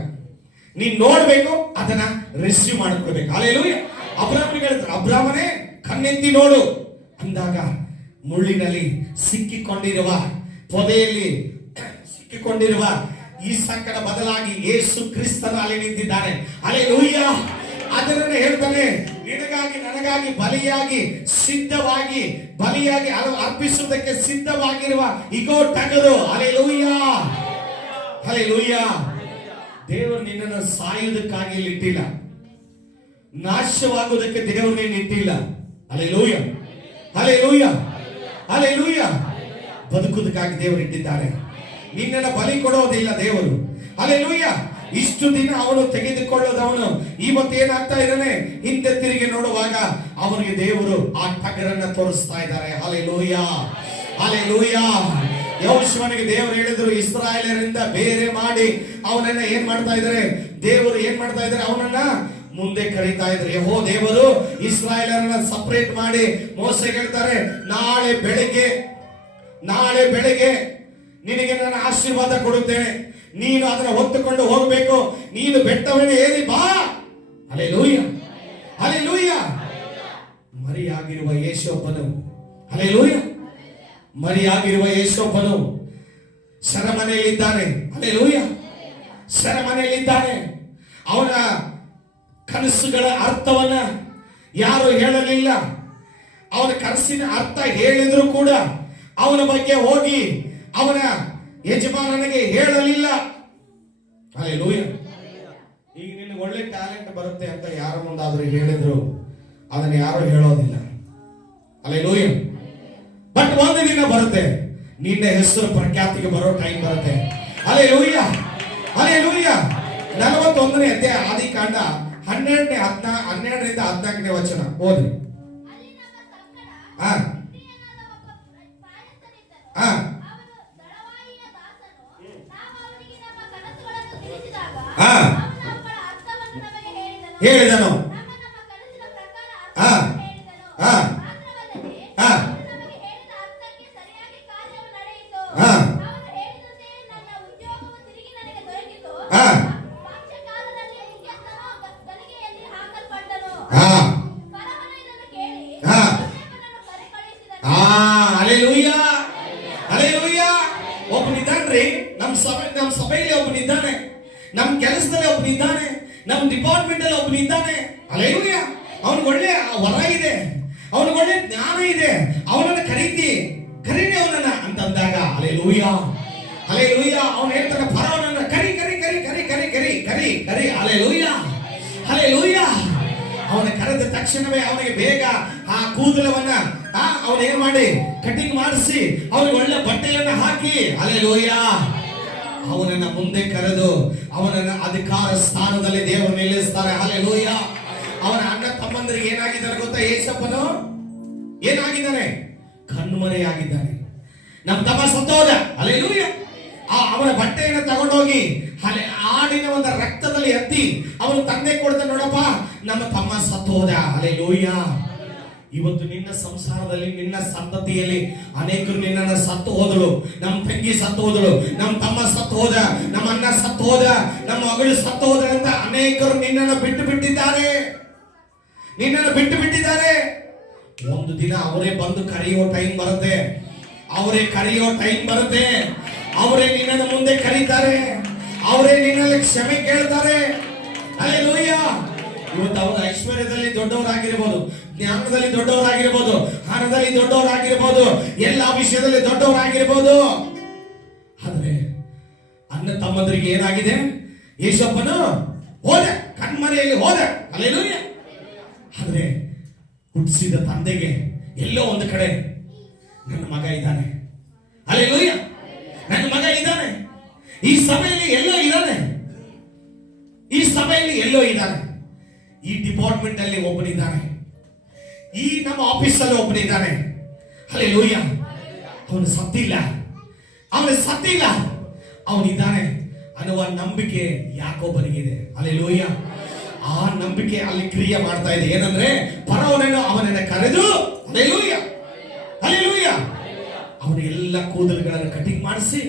ನೀನ್ ನೋಡ್ಬೇಕು, ಅದನ್ನ ರಿಸೀವ್ ಮಾಡ್ಕೊಳ್ಬೇಕು. ಹಲ್ಲೆಲೂಯಾ. ಅಬ್ರಾಮನಿಗೆ ಹೇಳ್ತಾರೆ, ಅಬ್ರಾಮನೇ ಕಣ್ಣೆತ್ತಿ ನೋಡು ಅಂದಾಗ ಮುಳ್ಳಿನಲ್ಲಿ ಸಿಕ್ಕಿಕೊಂಡಿರುವ, ಪೊದೆಯಲ್ಲಿ ಸಿಕ್ಕಿಕೊಂಡಿರುವ ಈ ಸಂಕಟ ಬದಲಾಗಿ ಯೇಸು ಕ್ರಿಸ್ತನ ಅಲ್ಲಿ ನಿಂತಿದ್ದಾನೆ. ಹಲ್ಲೆಲೂಯಾ. ಅದನ್ನ ಹೇಳ್ತಾನೆ, ನಿನಗಾಗಿ ನನಗಾಗಿ ಬಲಿಯಾಗಿ ಸಿದ್ಧವಾಗಿ, ಬಲಿಯಾಗಿ ಅರ್ಪಿಸುವುದಕ್ಕೆ ಸಿದ್ಧವಾಗಿರುವ ಇಗೋ ಟಗರು. Hallelujah, hallelujah. ದೇವರು ನಿನ್ನನ್ನು ಸಾಯುವುದಕ್ಕಾಗಿ ಇಲ್ಲಿ ಇಟ್ಟಿಲ್ಲ, ನಾಶವಾಗುವುದಕ್ಕೆ ದೇವರು ನೀನು ಇಟ್ಟಿಲ್ಲ. Hallelujah, hallelujah, hallelujah. ಬದುಕುವುದಕ್ಕಾಗಿ ದೇವರು ಇಟ್ಟಿದ್ದಾರೆ. ನಿನ್ನನ್ನು ಬಲಿ ಕೊಡೋದಿಲ್ಲ ದೇವರು. ಹಲ್ಲೆಲೂಯಾ. ಇಷ್ಟು ದಿನ ಅವನು ತೆಗೆದುಕೊಳ್ಳೋದವನು ಇವತ್ತು ಏನಾಗ್ತಾ ಇದ್ದಾನೆ? ಹಿಂದೆ ತಿರುಗಿ ನೋಡುವಾಗ ಅವನಿಗೆ ದೇವರು ಆ ಟಗರನ್ನ ತೋರಿಸ್ತಾ ಇದ್ದಾರೆ. Hallelujah, hallelujah. ಯೆಹೋಶುವನಿಗೆ ದೇವರು ಹೇಳಿದ್ರು, ಇಸ್ರಾಯೇಲರಿಂದ ಬೇರೆ ಮಾಡಿ ಅವನನ್ನ ಏನ್ ಮಾಡ್ತಾ ಇದ್ದಾರೆ? ದೇವರು ಏನ್ ಮಾಡ್ತಾ ಇದ್ದಾರೆ? ಅವನನ್ನ ಮುಂದೆ ಕರೀತಾ ಇದ್ರು. ಯೆಹೋ ದೇವರು ಇಸ್ರಾಯೇಲರನ್ನ ಸಪರೇಟ್ ಮಾಡಿ ಮೋಸೆ ಹೇಳ್ತಾರೆ, ನಾಳೆ ಬೆಳಗ್ಗೆ ನಿನಗೆ ನಾನು ಆಶೀರ್ವಾದ ಕೊಡುತ್ತೇನೆ, ನೀನು ಅದನ್ನ ಹೊತ್ತುಕೊಂಡು ಹೋಗಬೇಕು, ನೀನು ಬೆಟ್ಟವನ್ನು ಏರಿ ಬಾ. Hallelujah, hallelujah. ಮರಿಯಾಗಿರುವ ಯೇಸಪ್ಪನು, ಹಲ್ಲೆಲೂಯಾ, ಮರಿಯಾಗಿರುವ ಯೇಸಪ್ಪನು ಸೆರೆಮನೆಯಲ್ಲಿದ್ದಾನೆ. ಹಲ್ಲೆಲೂಯಾ, ಸೆರೆಮನೆಯಲ್ಲಿದ್ದಾನೆ. ಅವನ ಕನಸುಗಳ ಅರ್ಥವನ್ನ ಯಾರು ಹೇಳಲಿಲ್ಲ. ಅವನ ಕನಸಿನ ಅರ್ಥ ಹೇಳಿದ್ರು ಕೂಡ ಅವನ ಬಗ್ಗೆ ಹೋಗಿ ಅವನ ಯಜಮಾನನಿಗೆ ಹೇಳಲಿಲ್ಲ. ಹಲ್ಲೆಲೂಯಾ. ಈಗ ನಿನಗೆ ಒಳ್ಳೆ ಟ್ಯಾಲೆಂಟ್ ಬರುತ್ತೆ ಅಂತ ಯಾರ ಮುಂದಾದ್ರೂ ಹೇಳಿದ್ರು ಅದನ್ನ ಯಾರು ಹೇಳೋದಿಲ್ಲ. ಹಲ್ಲೆಲೂಯಾ. ಬಟ್ ಒಂದು ದಿನ ಬರುತ್ತೆ, ನಿನ್ನ ಹೆಸರು ಪ್ರಖ್ಯಾತಿಗೆ ಬರೋ ಟೈಮ್ ಬರುತ್ತೆ. Hallelujah, hallelujah. 41ನೇ ಅಧ್ಯಾಯ ಆದಿಕಾಂಡ 12ರಿಂದ 14ನೇ ವಚನ ಓದಿ. ಹಾ ಹಾ ಹೇಳಿದನು. Hallelujah, hallelujah. ಒಬ್ಬನಿದ್ದಾನ್ರಿ ನಮ್ಮ ಸಭೆಯಲ್ಲಿ, ಒಬ್ಬನಿದ್ದಾನೆ ನಮ್ಮ ಕೆಲಸದಲ್ಲಿ, ಒಬ್ಬನಿದ್ದಾನೆ ನಮ್ಮ ಡಿಪಾರ್ಟ್ಮೆಂಟ್ ಅಲ್ಲಿ, ಒಬ್ಬನಿದ್ದಾನೆ. ಹಲ್ಲೆಲೂಯಾ. ಅವನಿಗೆ ಒಳ್ಳೆ ವರ ಇದೆ. ಏನಾಗಿದೆ, ಅವನನ್ನ ಕರೀನಿ ಅವನನ್ನ ಅಂತಂದಾಗ ಹಲ್ಲೆಲೂಯ ಹಲ್ಲೆಲೂಯ. ಅವನು ಹೇಳ್ತಾನೆ ಫರೋಹನನ್ನ ಕರಿ ಕರಿ ಕರಿ ಕರಿ ಕರಿ ಕರಿ ಕರಿ ಕರಿ ಹಲ್ಲೆಲೂಯ ಹಲ್ಲೆಲೂಯ. ಅವನ ಕರೆದ ತಕ್ಷಣವೇ ಅವನಿಗೆ ಬೇಗ ಆ ಕೂದಲವನ್ನ ಅವನ ಏನ್ ಮಾಡಿ ಕಟಿಂಗ್ ಮಾಡಿಸಿ ಅವನಿಗೆ ಒಳ್ಳೆ ಬಟ್ಟೆಯನ್ನ ಹಾಕಿ ಹಲ್ಲೆಲೂಯ ಅವನನ್ನ ಮುಂದೆ ಕರೆದು ಅವನನ್ನ ಅಧಿಕಾರ ಸ್ಥಾನದಲ್ಲಿ ದೇವರು ನಿಲ್ಲಿಸ್ತಾರೆ. ಹಲ್ಲೆಲೂಯ. ಅವನ ಅಣ್ಣ ತಮ್ಮಂದರಿಗೆ ಏನಾಗಿದ್ದಾರೆ ಗೊತ್ತಾ? ಏಸಪ್ಪನು ಏನಾಗಿದ್ದಾನೆ? ಕಣ್ಮರೆಯಾಗಿದ್ದಾನೆ. ನಮ್ಮ ತಮ್ಮ ಸತ್ತೋದ. ಹಲ್ಲೆಲೂಯ. ಅವನ ಬಟ್ಟೆಯನ್ನು ತಗೊಂಡೋಗಿ ಆಡಿನ ಒಂದು ರಕ್ತದಲ್ಲಿ ಎತ್ತಿ ಅವನು ತಂದೆ ಕೊಡ್ದ, ನೋಡಪ್ಪ ನಮ್ಮ ತಮ್ಮ ಸತ್ತೋದ. ಹಲ್ಲೆಲೂಯ. ಇವತ್ತು ನಿನ್ನ ಸಂಸಾರದಲ್ಲಿ ನಿನ್ನ ಸಂತತಿಯಲ್ಲಿ ಅನೇಕರು ನಿನ್ನನ್ನ ಸತ್ತು ಹೋದಳು. ನಮ್ಮ ತಂಗಿ ಸತ್ತು ಹೋದಳು, ನಮ್ಮ ತಮ್ಮ ಸತ್ತು ಹೋದ, ನಮ್ಮ ಅಣ್ಣ ಸತ್ತು ಹೋದ, ನಮ್ಮ ಮಗಳು ಸತ್ತು ಹೋದಳಂತ ಅನೇಕರು ನಿನ್ನನ್ನು ಬಿಟ್ಟು ಬಿಟ್ಟಿದ್ದಾರೆ. ಒಂದು ದಿನ ಅವರೇ ಬಂದು ಕರೆಯೋ ಟೈಮ್ ಬರುತ್ತೆ. ಅವರೇ ನಿನ್ನ ಮುಂದೆ ಕರೀತಾರೆ. ಅವರೇ ನಿನ್ನಲ್ಲಿ ಕ್ಷಮೆ ಕೇಳ್ತಾರೆ. ಹಲ್ಲೆಲೂಯ. ಇವತ್ತು ಅವರ ಐಶ್ವರ್ಯದಲ್ಲಿ ದೊಡ್ಡವರಾಗಿರ್ಬೋದು, ಜ್ಞಾನದಲ್ಲಿ ದೊಡ್ಡವರಾಗಿರ್ಬೋದು, ಹಣದಲ್ಲಿ ದೊಡ್ಡವರಾಗಿರ್ಬೋದು, ಎಲ್ಲಾ ವಿಷಯದಲ್ಲಿ ದೊಡ್ಡವರಾಗಿರ್ಬೋದು. ಆದ್ರೆ ಅಣ್ಣ ತಮ್ಮಂದರಿಗೆ ಏನಾಗಿದೆ? ಯೇಸಪ್ಪನು ಹೋದ, ಕಣ್ಮರೆಯಲ್ಲಿ ಹೋದ. ಹಲ್ಲೆಲೂಯ. ಆದ್ರೆ ಹುಟ್ಟಿಸಿದ ತಂದೆಗೆ ಎಲ್ಲೋ ಒಂದು ಕಡೆ ನನ್ನ ಮಗ ಇದ್ದಾನೆ. ಹಲ್ಲೆಲೂಯ. ನನ್ನ ಮಗ ಇದ್ದಾನೆ. ಈ ಸಭೆಯಲ್ಲಿ ಎಲ್ಲೋ ಇದ್ದಾನೆ. ಈ ಡಿಪಾರ್ಟ್ಮೆಂಟ್ ಅಲ್ಲಿ ಒಬ್ಬನಿದ್ದಾನೆ. ಈ ನಮ್ಮ ಆಫೀಸ್ ಅಲ್ಲಿ ಒಬ್ಬನಿದ್ದಾನೆ. ಹಲ್ಲೆಲೂಯ. ಅವನು ಸತ್ತಿಲ್ಲ, ಅವನಿದ್ದಾನೆ ಅನ್ನುವ ನಂಬಿಕೆ ಯಾಕೋಬನಿಗಿದೆ. ಹಲ್ಲೆಲೂಯ. ಆ ನಂಬಿಕೆ ಅಲ್ಲಿ ಕ್ರಿಯೆ ಮಾಡ್ತಾ ಇದೆ. ಏನಂದ್ರೆ ಫರೋಹನನ್ನು ಅವನನ್ನ ಕರೆದು ಹಲ್ಲೆಲೂಯ ಅವನ ಎಲ್ಲ ಕೂದಲುಗಳನ್ನು ಕಟಿಂಗ್ ಮಾಡಿಸಿ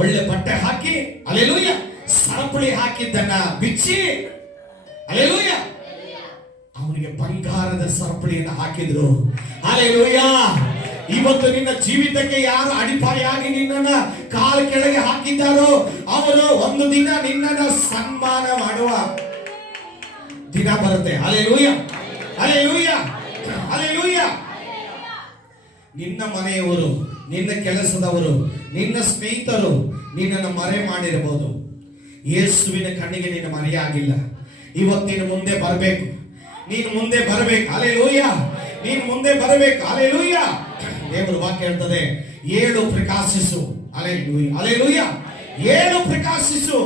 ಒಳ್ಳೆ ಬಟ್ಟೆ ಹಾಕಿ ಹಲ್ಲೆಲೂಯ ಸರಪಳಿ ಹಾಕಿದ್ದನ್ನ ಬಿಚ್ಚಿ ಹಲ್ಲೆಲೂಯ ಅವನಿಗೆ ಬಂಗಾರದ ಸರಪಳಿಯನ್ನು ಹಾಕಿದ್ರು. ಹಲ್ಲೆಲೂಯ. ಇವತ್ತು ನಿನ್ನ ಜೀವಿತಕ್ಕೆ ಯಾರು ಅಡಿಪಾಯಾಗಿ ನಿನ್ನನ್ನ ಕಾಲು ಕೆಳಗೆ ಹಾಕಿದ್ದಾರೋ ಅವರು ಒಂದು ದಿನ ನಿನ್ನನ್ನ ಸನ್ಮಾನ ಮಾಡುವ ದಿನ ಬರುತ್ತೆ. ಹಲ್ಲೆಲೂಯ. ನಿನ್ನ ಮನೆಯವರು, ನಿನ್ನ ಕೆಲಸದವರು, ನಿನ್ನ ಸ್ನೇಹಿತರು ನಿನ್ನನ್ನು ಮರೆ ಮಾಡಿರಬಹುದು. ಯೇಸುವಿನ ಕಣ್ಣಿಗೆ ನೀನು ಮರೆಯಾಗಿಲ್ಲ. ಇವತ್ತು ನೀನು ಮುಂದೆ ಬರಬೇಕು. ಹಲ್ಲೆಲೂಯ. ನೀನು ಮುಂದೆ ಬರಬೇಕು. ಹಲ್ಲೆಲೂಯ. ದೇವರ ವಾಕ್ಯ ಹೇಳ್ತದೆ, 7 ಪ್ರಕಾಶಿಸು. ಹಲ್ಲೆಲೂಯ. 7 ಪ್ರಕಾಶಿಸು,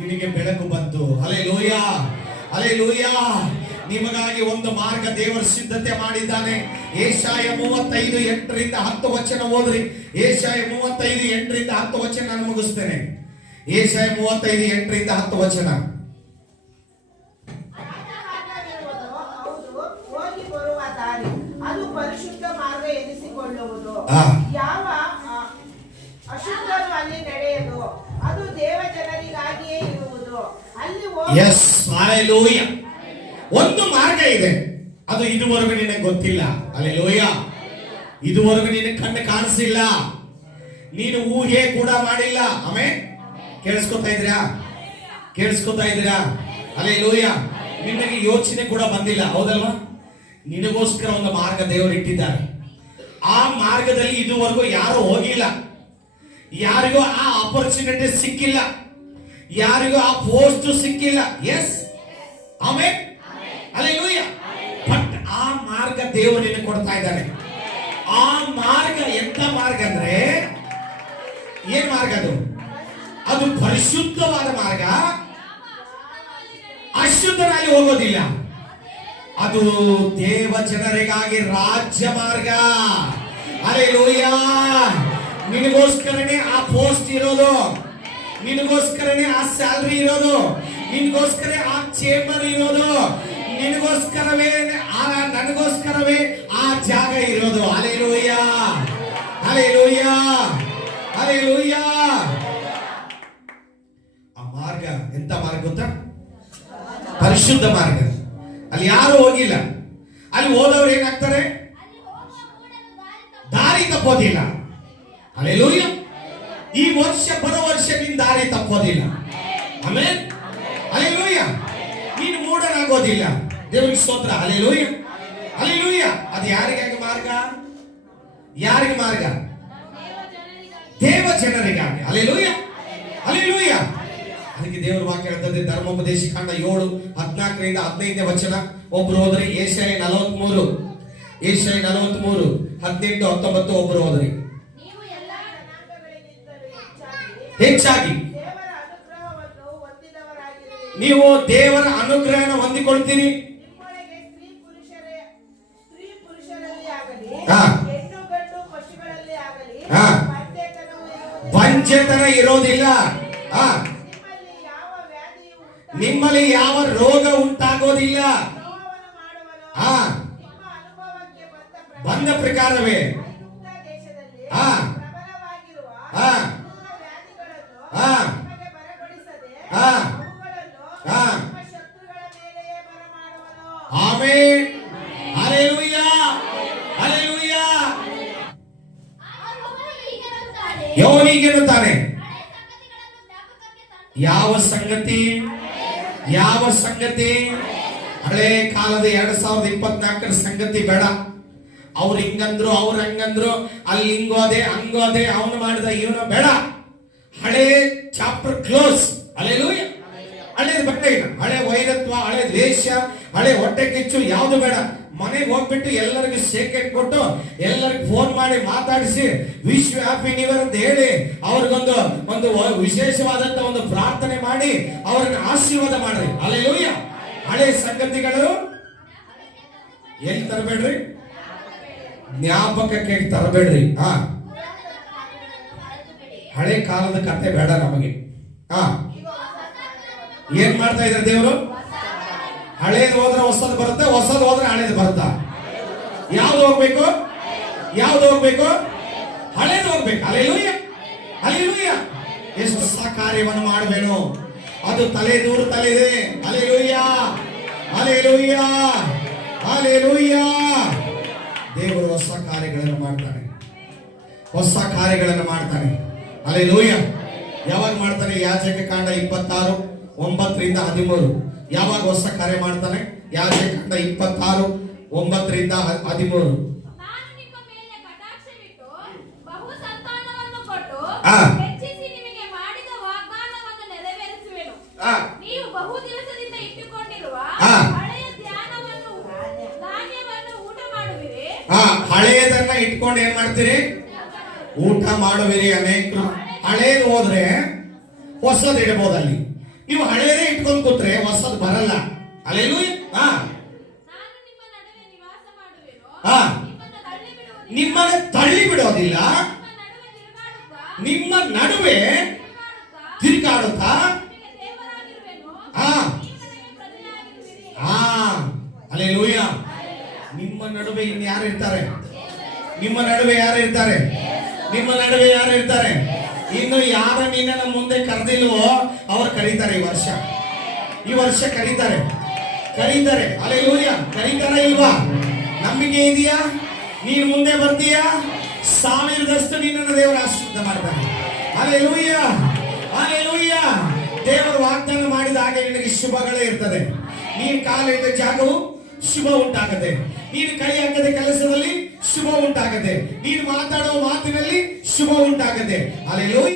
ನಿನಗೆ ಬೆಳಕು ಬಂತು. ಹಲ್ಲೆಲೂಯ. ನಿಮಗಾಗಿ ಒಂದು ಮಾರ್ಗ ದೇವರು ಸಿದ್ಧತೆ ಮಾಡಿದ್ದಾನೆ. ಯೆಶಾಯ 35:8-10 ವಚನ ಓದ್ರಿ. ಯೆಶಾಯ 35:8-10 ವಚನ ನಾನು ಮುಗಿಸ್ತೇನೆ. ಯೆಶಾಯ 35:8-10 ವಚನ. ಹೋಗಿ ಬರುವ ದಾರಿ ಅದು ಪರಿಶುದ್ಧ ಮಾರ್ಗ ಎನಿಸಿಕೊಳ್ಳುವುದು. ಯಾವ ಅಶುದ್ಧರು ಅಲ್ಲಿ ನಡೆಯದು, ಅದು ದೇವ ಜನರಿಗಾಗಿಯೇ ಇರುವುದು. ಅಲ್ಲಿ ಎಸ್, ಹಲ್ಲೆಲೂಯ. ಒಂದು ಮಾರ್ಗ ಇದೆ, ಅದು ಇದುವರೆಗೂ ನಿನಗೆ ಗೊತ್ತಿಲ್ಲ. ಹಲ್ಲೆಲೂಯ. ಇದುವರೆಗೂ ನಿನಗೆ ಕಣ್ಣು ಕಾಣಿಸಿಲ್ಲ, ನೀನು ಊಹೆ ಕೂಡ ಮಾಡಿಲ್ಲ. ಆಮೆನ್. ಕೇಳಿಸ್ಕೊತಾ ಇದ್ದೀರಾ? ಹಲ್ಲೆಲೂಯ. ನಿನಗೆ ಯೋಚನೆ ಕೂಡ ಬಂದಿಲ್ಲ, ಹೌದಲ್ವಾ? ನಿನಗೋಸ್ಕರ ಒಂದು ಮಾರ್ಗ ದೇವರು ಇಟ್ಟಿದ್ದಾರೆ. ಆ ಮಾರ್ಗದಲ್ಲಿ ಇದುವರೆಗೂ ಯಾರು ಹೋಗಿಲ್ಲ, ಯಾರಿಗೂ ಆ ಆಪರ್ಚುನಿಟಿ ಸಿಕ್ಕಿಲ್ಲ, ಯಾರಿಗೂ ಆ ಪೋಸ್ಟ್ ಸಿಕ್ಕಿಲ್ಲ. S, amen. ಹಲ್ಲೆಲೂಯ. ಬಟ್ ಆ ಮಾರ್ಗ ದೇವರು ನಿನಗೆ ಕೊಡ್ತಾ ಇದ್ದಾನೆ. ಆ ಮಾರ್ಗ ಎಂತ ಮಾರ್ಗ ಅಂದ್ರೆ, ಏನ್ ಮಾರ್ಗ ಅದು? ಅದು ಪರಿಶುದ್ಧವಾದ ಮಾರ್ಗ. ಅಶುದ್ಧನಾಗಿ ಹೋಗೋದಿಲ್ಲ. ಅದು ದೇವ ಜನರಿಗಾಗಿ ರಾಜ್ಯ ಮಾರ್ಗ. ಹಲ್ಲೆಲೂಯ. ನಿನಗೋಸ್ಕರನೇ ಆ ಪೋಸ್ಟ್ ಇರೋದು, ನಿನಗೋಸ್ಕರನೇ ಆ ಸ್ಯಾಲರಿ ಇರೋದು, ನಿನಗೋಸ್ಕರ ಆ ಚೇಂಬರ್ ಇರೋದು, ನಿನಗೋಸ್ಕರವೇ ನನಗೋಸ್ಕರವೇ ಆ ಜಾಗ ಇರೋದು. ಹಲ್ಲೆಲೂಯ. ಆ ಮಾರ್ಗ ಎಂತ ಮಾರ್ಗ ಗೊತ್ತಾ? ಪರಿಶುದ್ಧ ಮಾರ್ಗ. ಅಲ್ಲಿ ಯಾರು ಹೋಗಿಲ್ಲ. ಅಲ್ಲಿ ಹೋದವರು ಏನಾಗ್ತಾರೆ? ದಾರಿ ತಪ್ಪೋದಿಲ್ಲ. ಹಲ್ಲೆಲೂಯ. ಈ ವರ್ಷ ಬರೋ ವರ್ಷ ನಿನ್ ದಾರಿ ತಪ್ಪೋದಿಲ್ಲ. ಆಮೆನ್. ಹಲ್ಲೆಲೂಯ. ನೀನು ಮೂಢನಾಗೋದಿಲ್ಲ. ದೇವರಿಗೆ ಸ್ತೋತ್ರ. ಹಲ್ಲೆಲೂಯ. ಹಲ್ಲೆಲೂಯ. ಅದು ಯಾರಿಗಾಗಿ ಮಾರ್ಗ? ಯಾರಿಗೆ ಮಾರ್ಗ? ದೇವ ಜನರಿಗಾಗಿ. Hallelujah, hallelujah. ಅದಕ್ಕೆ ದೇವರ ವಾಕ್ಯ ಹೇಳ್ತದೆ, ಧರ್ಮೋಪದೇಶ ಕಾಂಡ 7:14-15 ವಚನ. ಒಬ್ರು ಹೋದ್ರಿ ಯೆಶಾಯ 43, ಯೆಶಾಯ 43 18-19. ಒಬ್ರು ಹೋದ್ರಿ. ನೀವು ಎಲ್ಲ ಜನಾಂಗಗಳಿಗಿಂತಲೂ ಹೆಚ್ಚಾಗಿ ದೇವರ ಅನುಗ್ರಹವನ್ನು ಹೊಂದಿದವರಾಗಿರುವಿರಿ. ನೀವು ದೇವರ ಅನುಗ್ರಹನ ಹೊಂದಿಕೊಳ್ತೀರಿ. ನಿಮ್ಮೊಳಗೆ ಸ್ತ್ರೀ ಪುರುಷರಲ್ಲಿ ಆಗಲಿ, ಹಾ. ಹೆಣ್ಣು ಗಂಡು ಪಶುಗಳಲ್ಲಿ ಆಗಲಿ ಹಾ. ಪಂಚೇತನವು ಇರುವುದಿಲ್ಲ. ಪಂಚತನ ಇರೋದಿಲ್ಲ. ಆ, ನಿಮ್ಮಲ್ಲಿ ಯಾವ ವ್ಯಾಧಿಯು ನಿಮ್ಮಲ್ಲಿ ಯಾವ ರೋಗ ಉಂಟಾಗೋದಿಲ್ಲ. ನೋವನ್ನು ಮಾಡುವನೋ ಹಾ. ನಿಮ್ಮ ಅನುಭವಕ್ಕೆ ಬಂದ ಪ್ರಕಾರವೇ ಐಗುಪ್ತ ದೇಶದಲ್ಲಿ ಹಾ. ಪ್ರಬಲವಾಗಿರುವ ಹಾ. ಕ್ರೂರ ವ್ಯಾಧಿಗಳನ್ನು ಹಾ. ನಿಮಗೆ ಬರಗೊಡಿಸದೆ ಹಾ. ಅವುಗಳನ್ನು ಹಾ. ನಿಮ್ಮ ಶತ್ರುಗಳ ಮೇಲೆಯೇ ಬರಮಾಡುವನು. ಆಮೆನ್. Hallelujah, hallelujah. ಯೋನಿಗೆನ್ನುತ್ತಾನೆ, ಹಳೆ ಸಂಗತಿಗಳನ್ನು ಜ್ಞಾಪಕಕ್ಕೆ ತಂದು ಯಾವ ಸಂಗತಿ? ಯಾವ ಸಂಗತಿ? ಹಳೆ ಕಾಲದ 2024 ಸಂಗತಿ ಬೇಡ. ಅವ್ರು ಹಿಂಗಂದ್ರು, ಅವ್ರು ಹಂಗಂದ್ರು, ಅಲ್ಲಿ ಹಿಂಗೋದೆ ಹಂಗೋದೆ, ಅವನು ಮಾಡಿದ ಇವನು ಬೇಡ. ಹಳೆ ಚಾಪ್ಟರ್ ಕ್ಲೋಸ್. ಹಲ್ಲೆಲೂಯ. ಹಳೇದು ಬೇಡ. ಈಗ ಹಳೆ ವೈರತ್ವ, ಹಳೆ ದ್ವೇಷ, ಹಳೆ ಹೊಟ್ಟೆ ಕಿಚ್ಚು ಯಾವುದು ಬೇಡ. ಮನೆಗೆ ಹೋಗ್ಬಿಟ್ಟು ಎಲ್ಲರಿಗೂ ಶೇಕೆಟ್ ಕೊಟ್ಟು ಎಲ್ಲರಿಗೂ ಫೋನ್ ಮಾಡಿ ಮಾತಾಡಿಸಿ ವಿಶ್ ಹ್ಯಾಪಿ ನ್ಯೂ ಇಯರ್ ಅಂತ ಹೇಳಿ ಅವ್ರಿಗೊಂದು ಒಂದು ವಿಶೇಷವಾದಂತ ಒಂದು ಪ್ರಾರ್ಥನೆ ಮಾಡಿ ಅವ್ರನ್ನ ಆಶೀರ್ವಾದ ಮಾಡ್ರಿ. ಹಲ್ಲೆಲೂಯ. ಹಳೆ ಸಂಗತಿಗಳು ಎಲ್ಲಿ ತರಬೇಡ್ರಿ? ಜ್ಞಾಪಕಕ್ಕೆ ತರಬೇಡ್ರಿ. ಹಾ, ಹಳೆ ಕಾಲದ ಕತೆ ಬೇಡ ನಮಗೆ. ಹಾ, ಏನ್ ಮಾಡ್ತಾ ಇದ್ದಾರೆ ದೇವರು? ಹಳೇದು ಹೋದ್ರೆ ಹೊಸದು ಬರುತ್ತೆ, ಹೊಸದು ಹೋದ್ರೆ ಹಳೇದು ಬರುತ್ತಾ? ಯಾವ್ದು ಹೋಗ್ಬೇಕು? ಯಾವ್ದು ಹೋಗ್ಬೇಕು? ಹಳೇದು ಹೋಗ್ಬೇಕು. Hallelujah, hallelujah. ಎಷ್ಟು ಹೊಸ ಕಾರ್ಯವನ್ನು ಮಾಡಬೇನು, ಅದು ತಲೆ ದೂರುತ್ತಲಿದೆ. Hallelujah, hallelujah, hallelujah. ದೇವರು ಹೊಸ ಕಾರ್ಯಗಳನ್ನು ಮಾಡ್ತಾನೆ, ಹೊಸ ಕಾರ್ಯಗಳನ್ನು ಮಾಡ್ತಾನೆ. ಹಲ್ಲೆಲೂಯ. ಯಾವಾಗ ಮಾಡ್ತಾನೆ? ಯಾಜಕ ಕಾಂಡ 26:9-13. ಯಾವಾಗ ಹೊಸ ಕಾರ್ಯ ಮಾಡ್ತಾನೆ? ಯಾಜಕ ಕಾಂಡ 26:9-13. ನಾನು ನಿಮ್ಮ ಮೇಲೆ ಕಟಾಕ್ಷವಿಟ್ಟು ಬಹು ಸಂತಾನವನ್ನು ಕೊಟ್ಟು ಆ. ಹೆಚ್ಚಿಸಿ ನಿಮಗೆ ಮಾಡಿದ ವಾಗ್ದಾನವನ್ನು ನೆರವೇರಿಸುವೆನು. ಆ. ನೀವು ಬಹು ದಿವಸದಿಂದ ಇಟ್ಟುಕೊಂಡಿರುವ ಆ. ಹಳೆಯ ಧಾನ್ಯವನ್ನು ಊಟ ಮಾಡುವಿರಿ. ಹಾ, ಹಳೆಯದನ್ನ ಇಟ್ಕೊಂಡು ಏನ್ ಮಾಡ್ತೀರಿ? ಊಟ ಮಾಡುವಿರಿ. ಅನೇಕರು ಹಳೇದು ಹೋದ್ರೆ ಹೊಸದು ಇಡಬಹುದು. ಅಲ್ಲಿ ನೀವು ಹಳೇದೇ ಇಟ್ಕೊಂಡು ಕೂತ್ರೆ ಹೊಸದು ಬರಲ್ಲ. ಹಲ್ಲೆಲೂಯ. ಹಾ, ನಾನು ನಿಮ್ಮ ನಡುವೆ ನಿವಾಸ ಮಾಡುವೆನು. ಆ. ನಿಮ್ಮನ್ನು ತಳ್ಳಿ ಬಿಡುವುದಿಲ್ಲ. ನಿಮ್ಮನ್ನ ತಳ್ಳಿ ಬಿಡೋದಿಲ್ಲ. ನಿಮ್ಮ ನಿಮ್ಮ ನಡುವೆ ತಿರುಗಾಡುತ್ತಾ ನಡುವೆ ತಿರುಗಾಡುತ್ತಾ ನಿಮಗೆ ದೇವರಾಗಿರುವೆನು. ಆ. ನೀವು ನನಗೆ ಪ್ರಜೆಯಾಗಿರುವಿರಿ. ಹಾ, ಹಲ್ಲೆಲೂಯ. ನಿಮ್ಮ ನಡುವೆ ಇನ್ನು ಯಾರು ಇರ್ತಾರೆ? ನಿಮ್ಮ ನಡುವೆ ಯಾರು ಇರ್ತಾರೆ? ನಿಮ್ಮ ನಡುವೆ ಯಾರು ಇರ್ತಾರೆ? ಇನ್ನು ಯಾರ ನಿನ್ನ ಮುಂದೆ ಕರೆದಿಲ್ವೋ ಅವ್ರು ಕರೀತಾರೆ. ಈ ವರ್ಷ ಕರೀತಾರೆ. ಹಲ್ಲೆಲೂಯ. ಕರೀತಾರ ಇಲ್ವಾ? ನಂಬಿಕೆ ಇದೆಯಾ? ನೀನು ಮುಂದೆ ಬರ್ತೀಯಾ? 1000ದಷ್ಟು ನಿನ್ನನ್ನು ದೇವರ ಆಶೀರ್ವಾದ ಮಾಡ್ತಾನೆ. Hallelujah, hallelujah. ದೇವರು ವಾಗ್ದಾನ ಮಾಡಿದ ಹಾಗೆ ನಿನಗೆ ಶುಭಗಳೇ ಇರ್ತದೆ. ನೀನು ಕಾಲಿಟ್ಟ ಜಾಗವು ಶುಭ ಉಂಟಾಗದೆ. ನೀನು ಕೈ ಹಾಕದ ಕೆಲಸದಲ್ಲಿ ಶುಭ ಉಂಟಾಗದೆ. ನೀನು ಮಾತಾಡುವ ಮಾತಿನಲ್ಲಿ ಶುಭ ಉಂಟಾಗದೆ. ಹಲ್ಲೆಲೂಯ.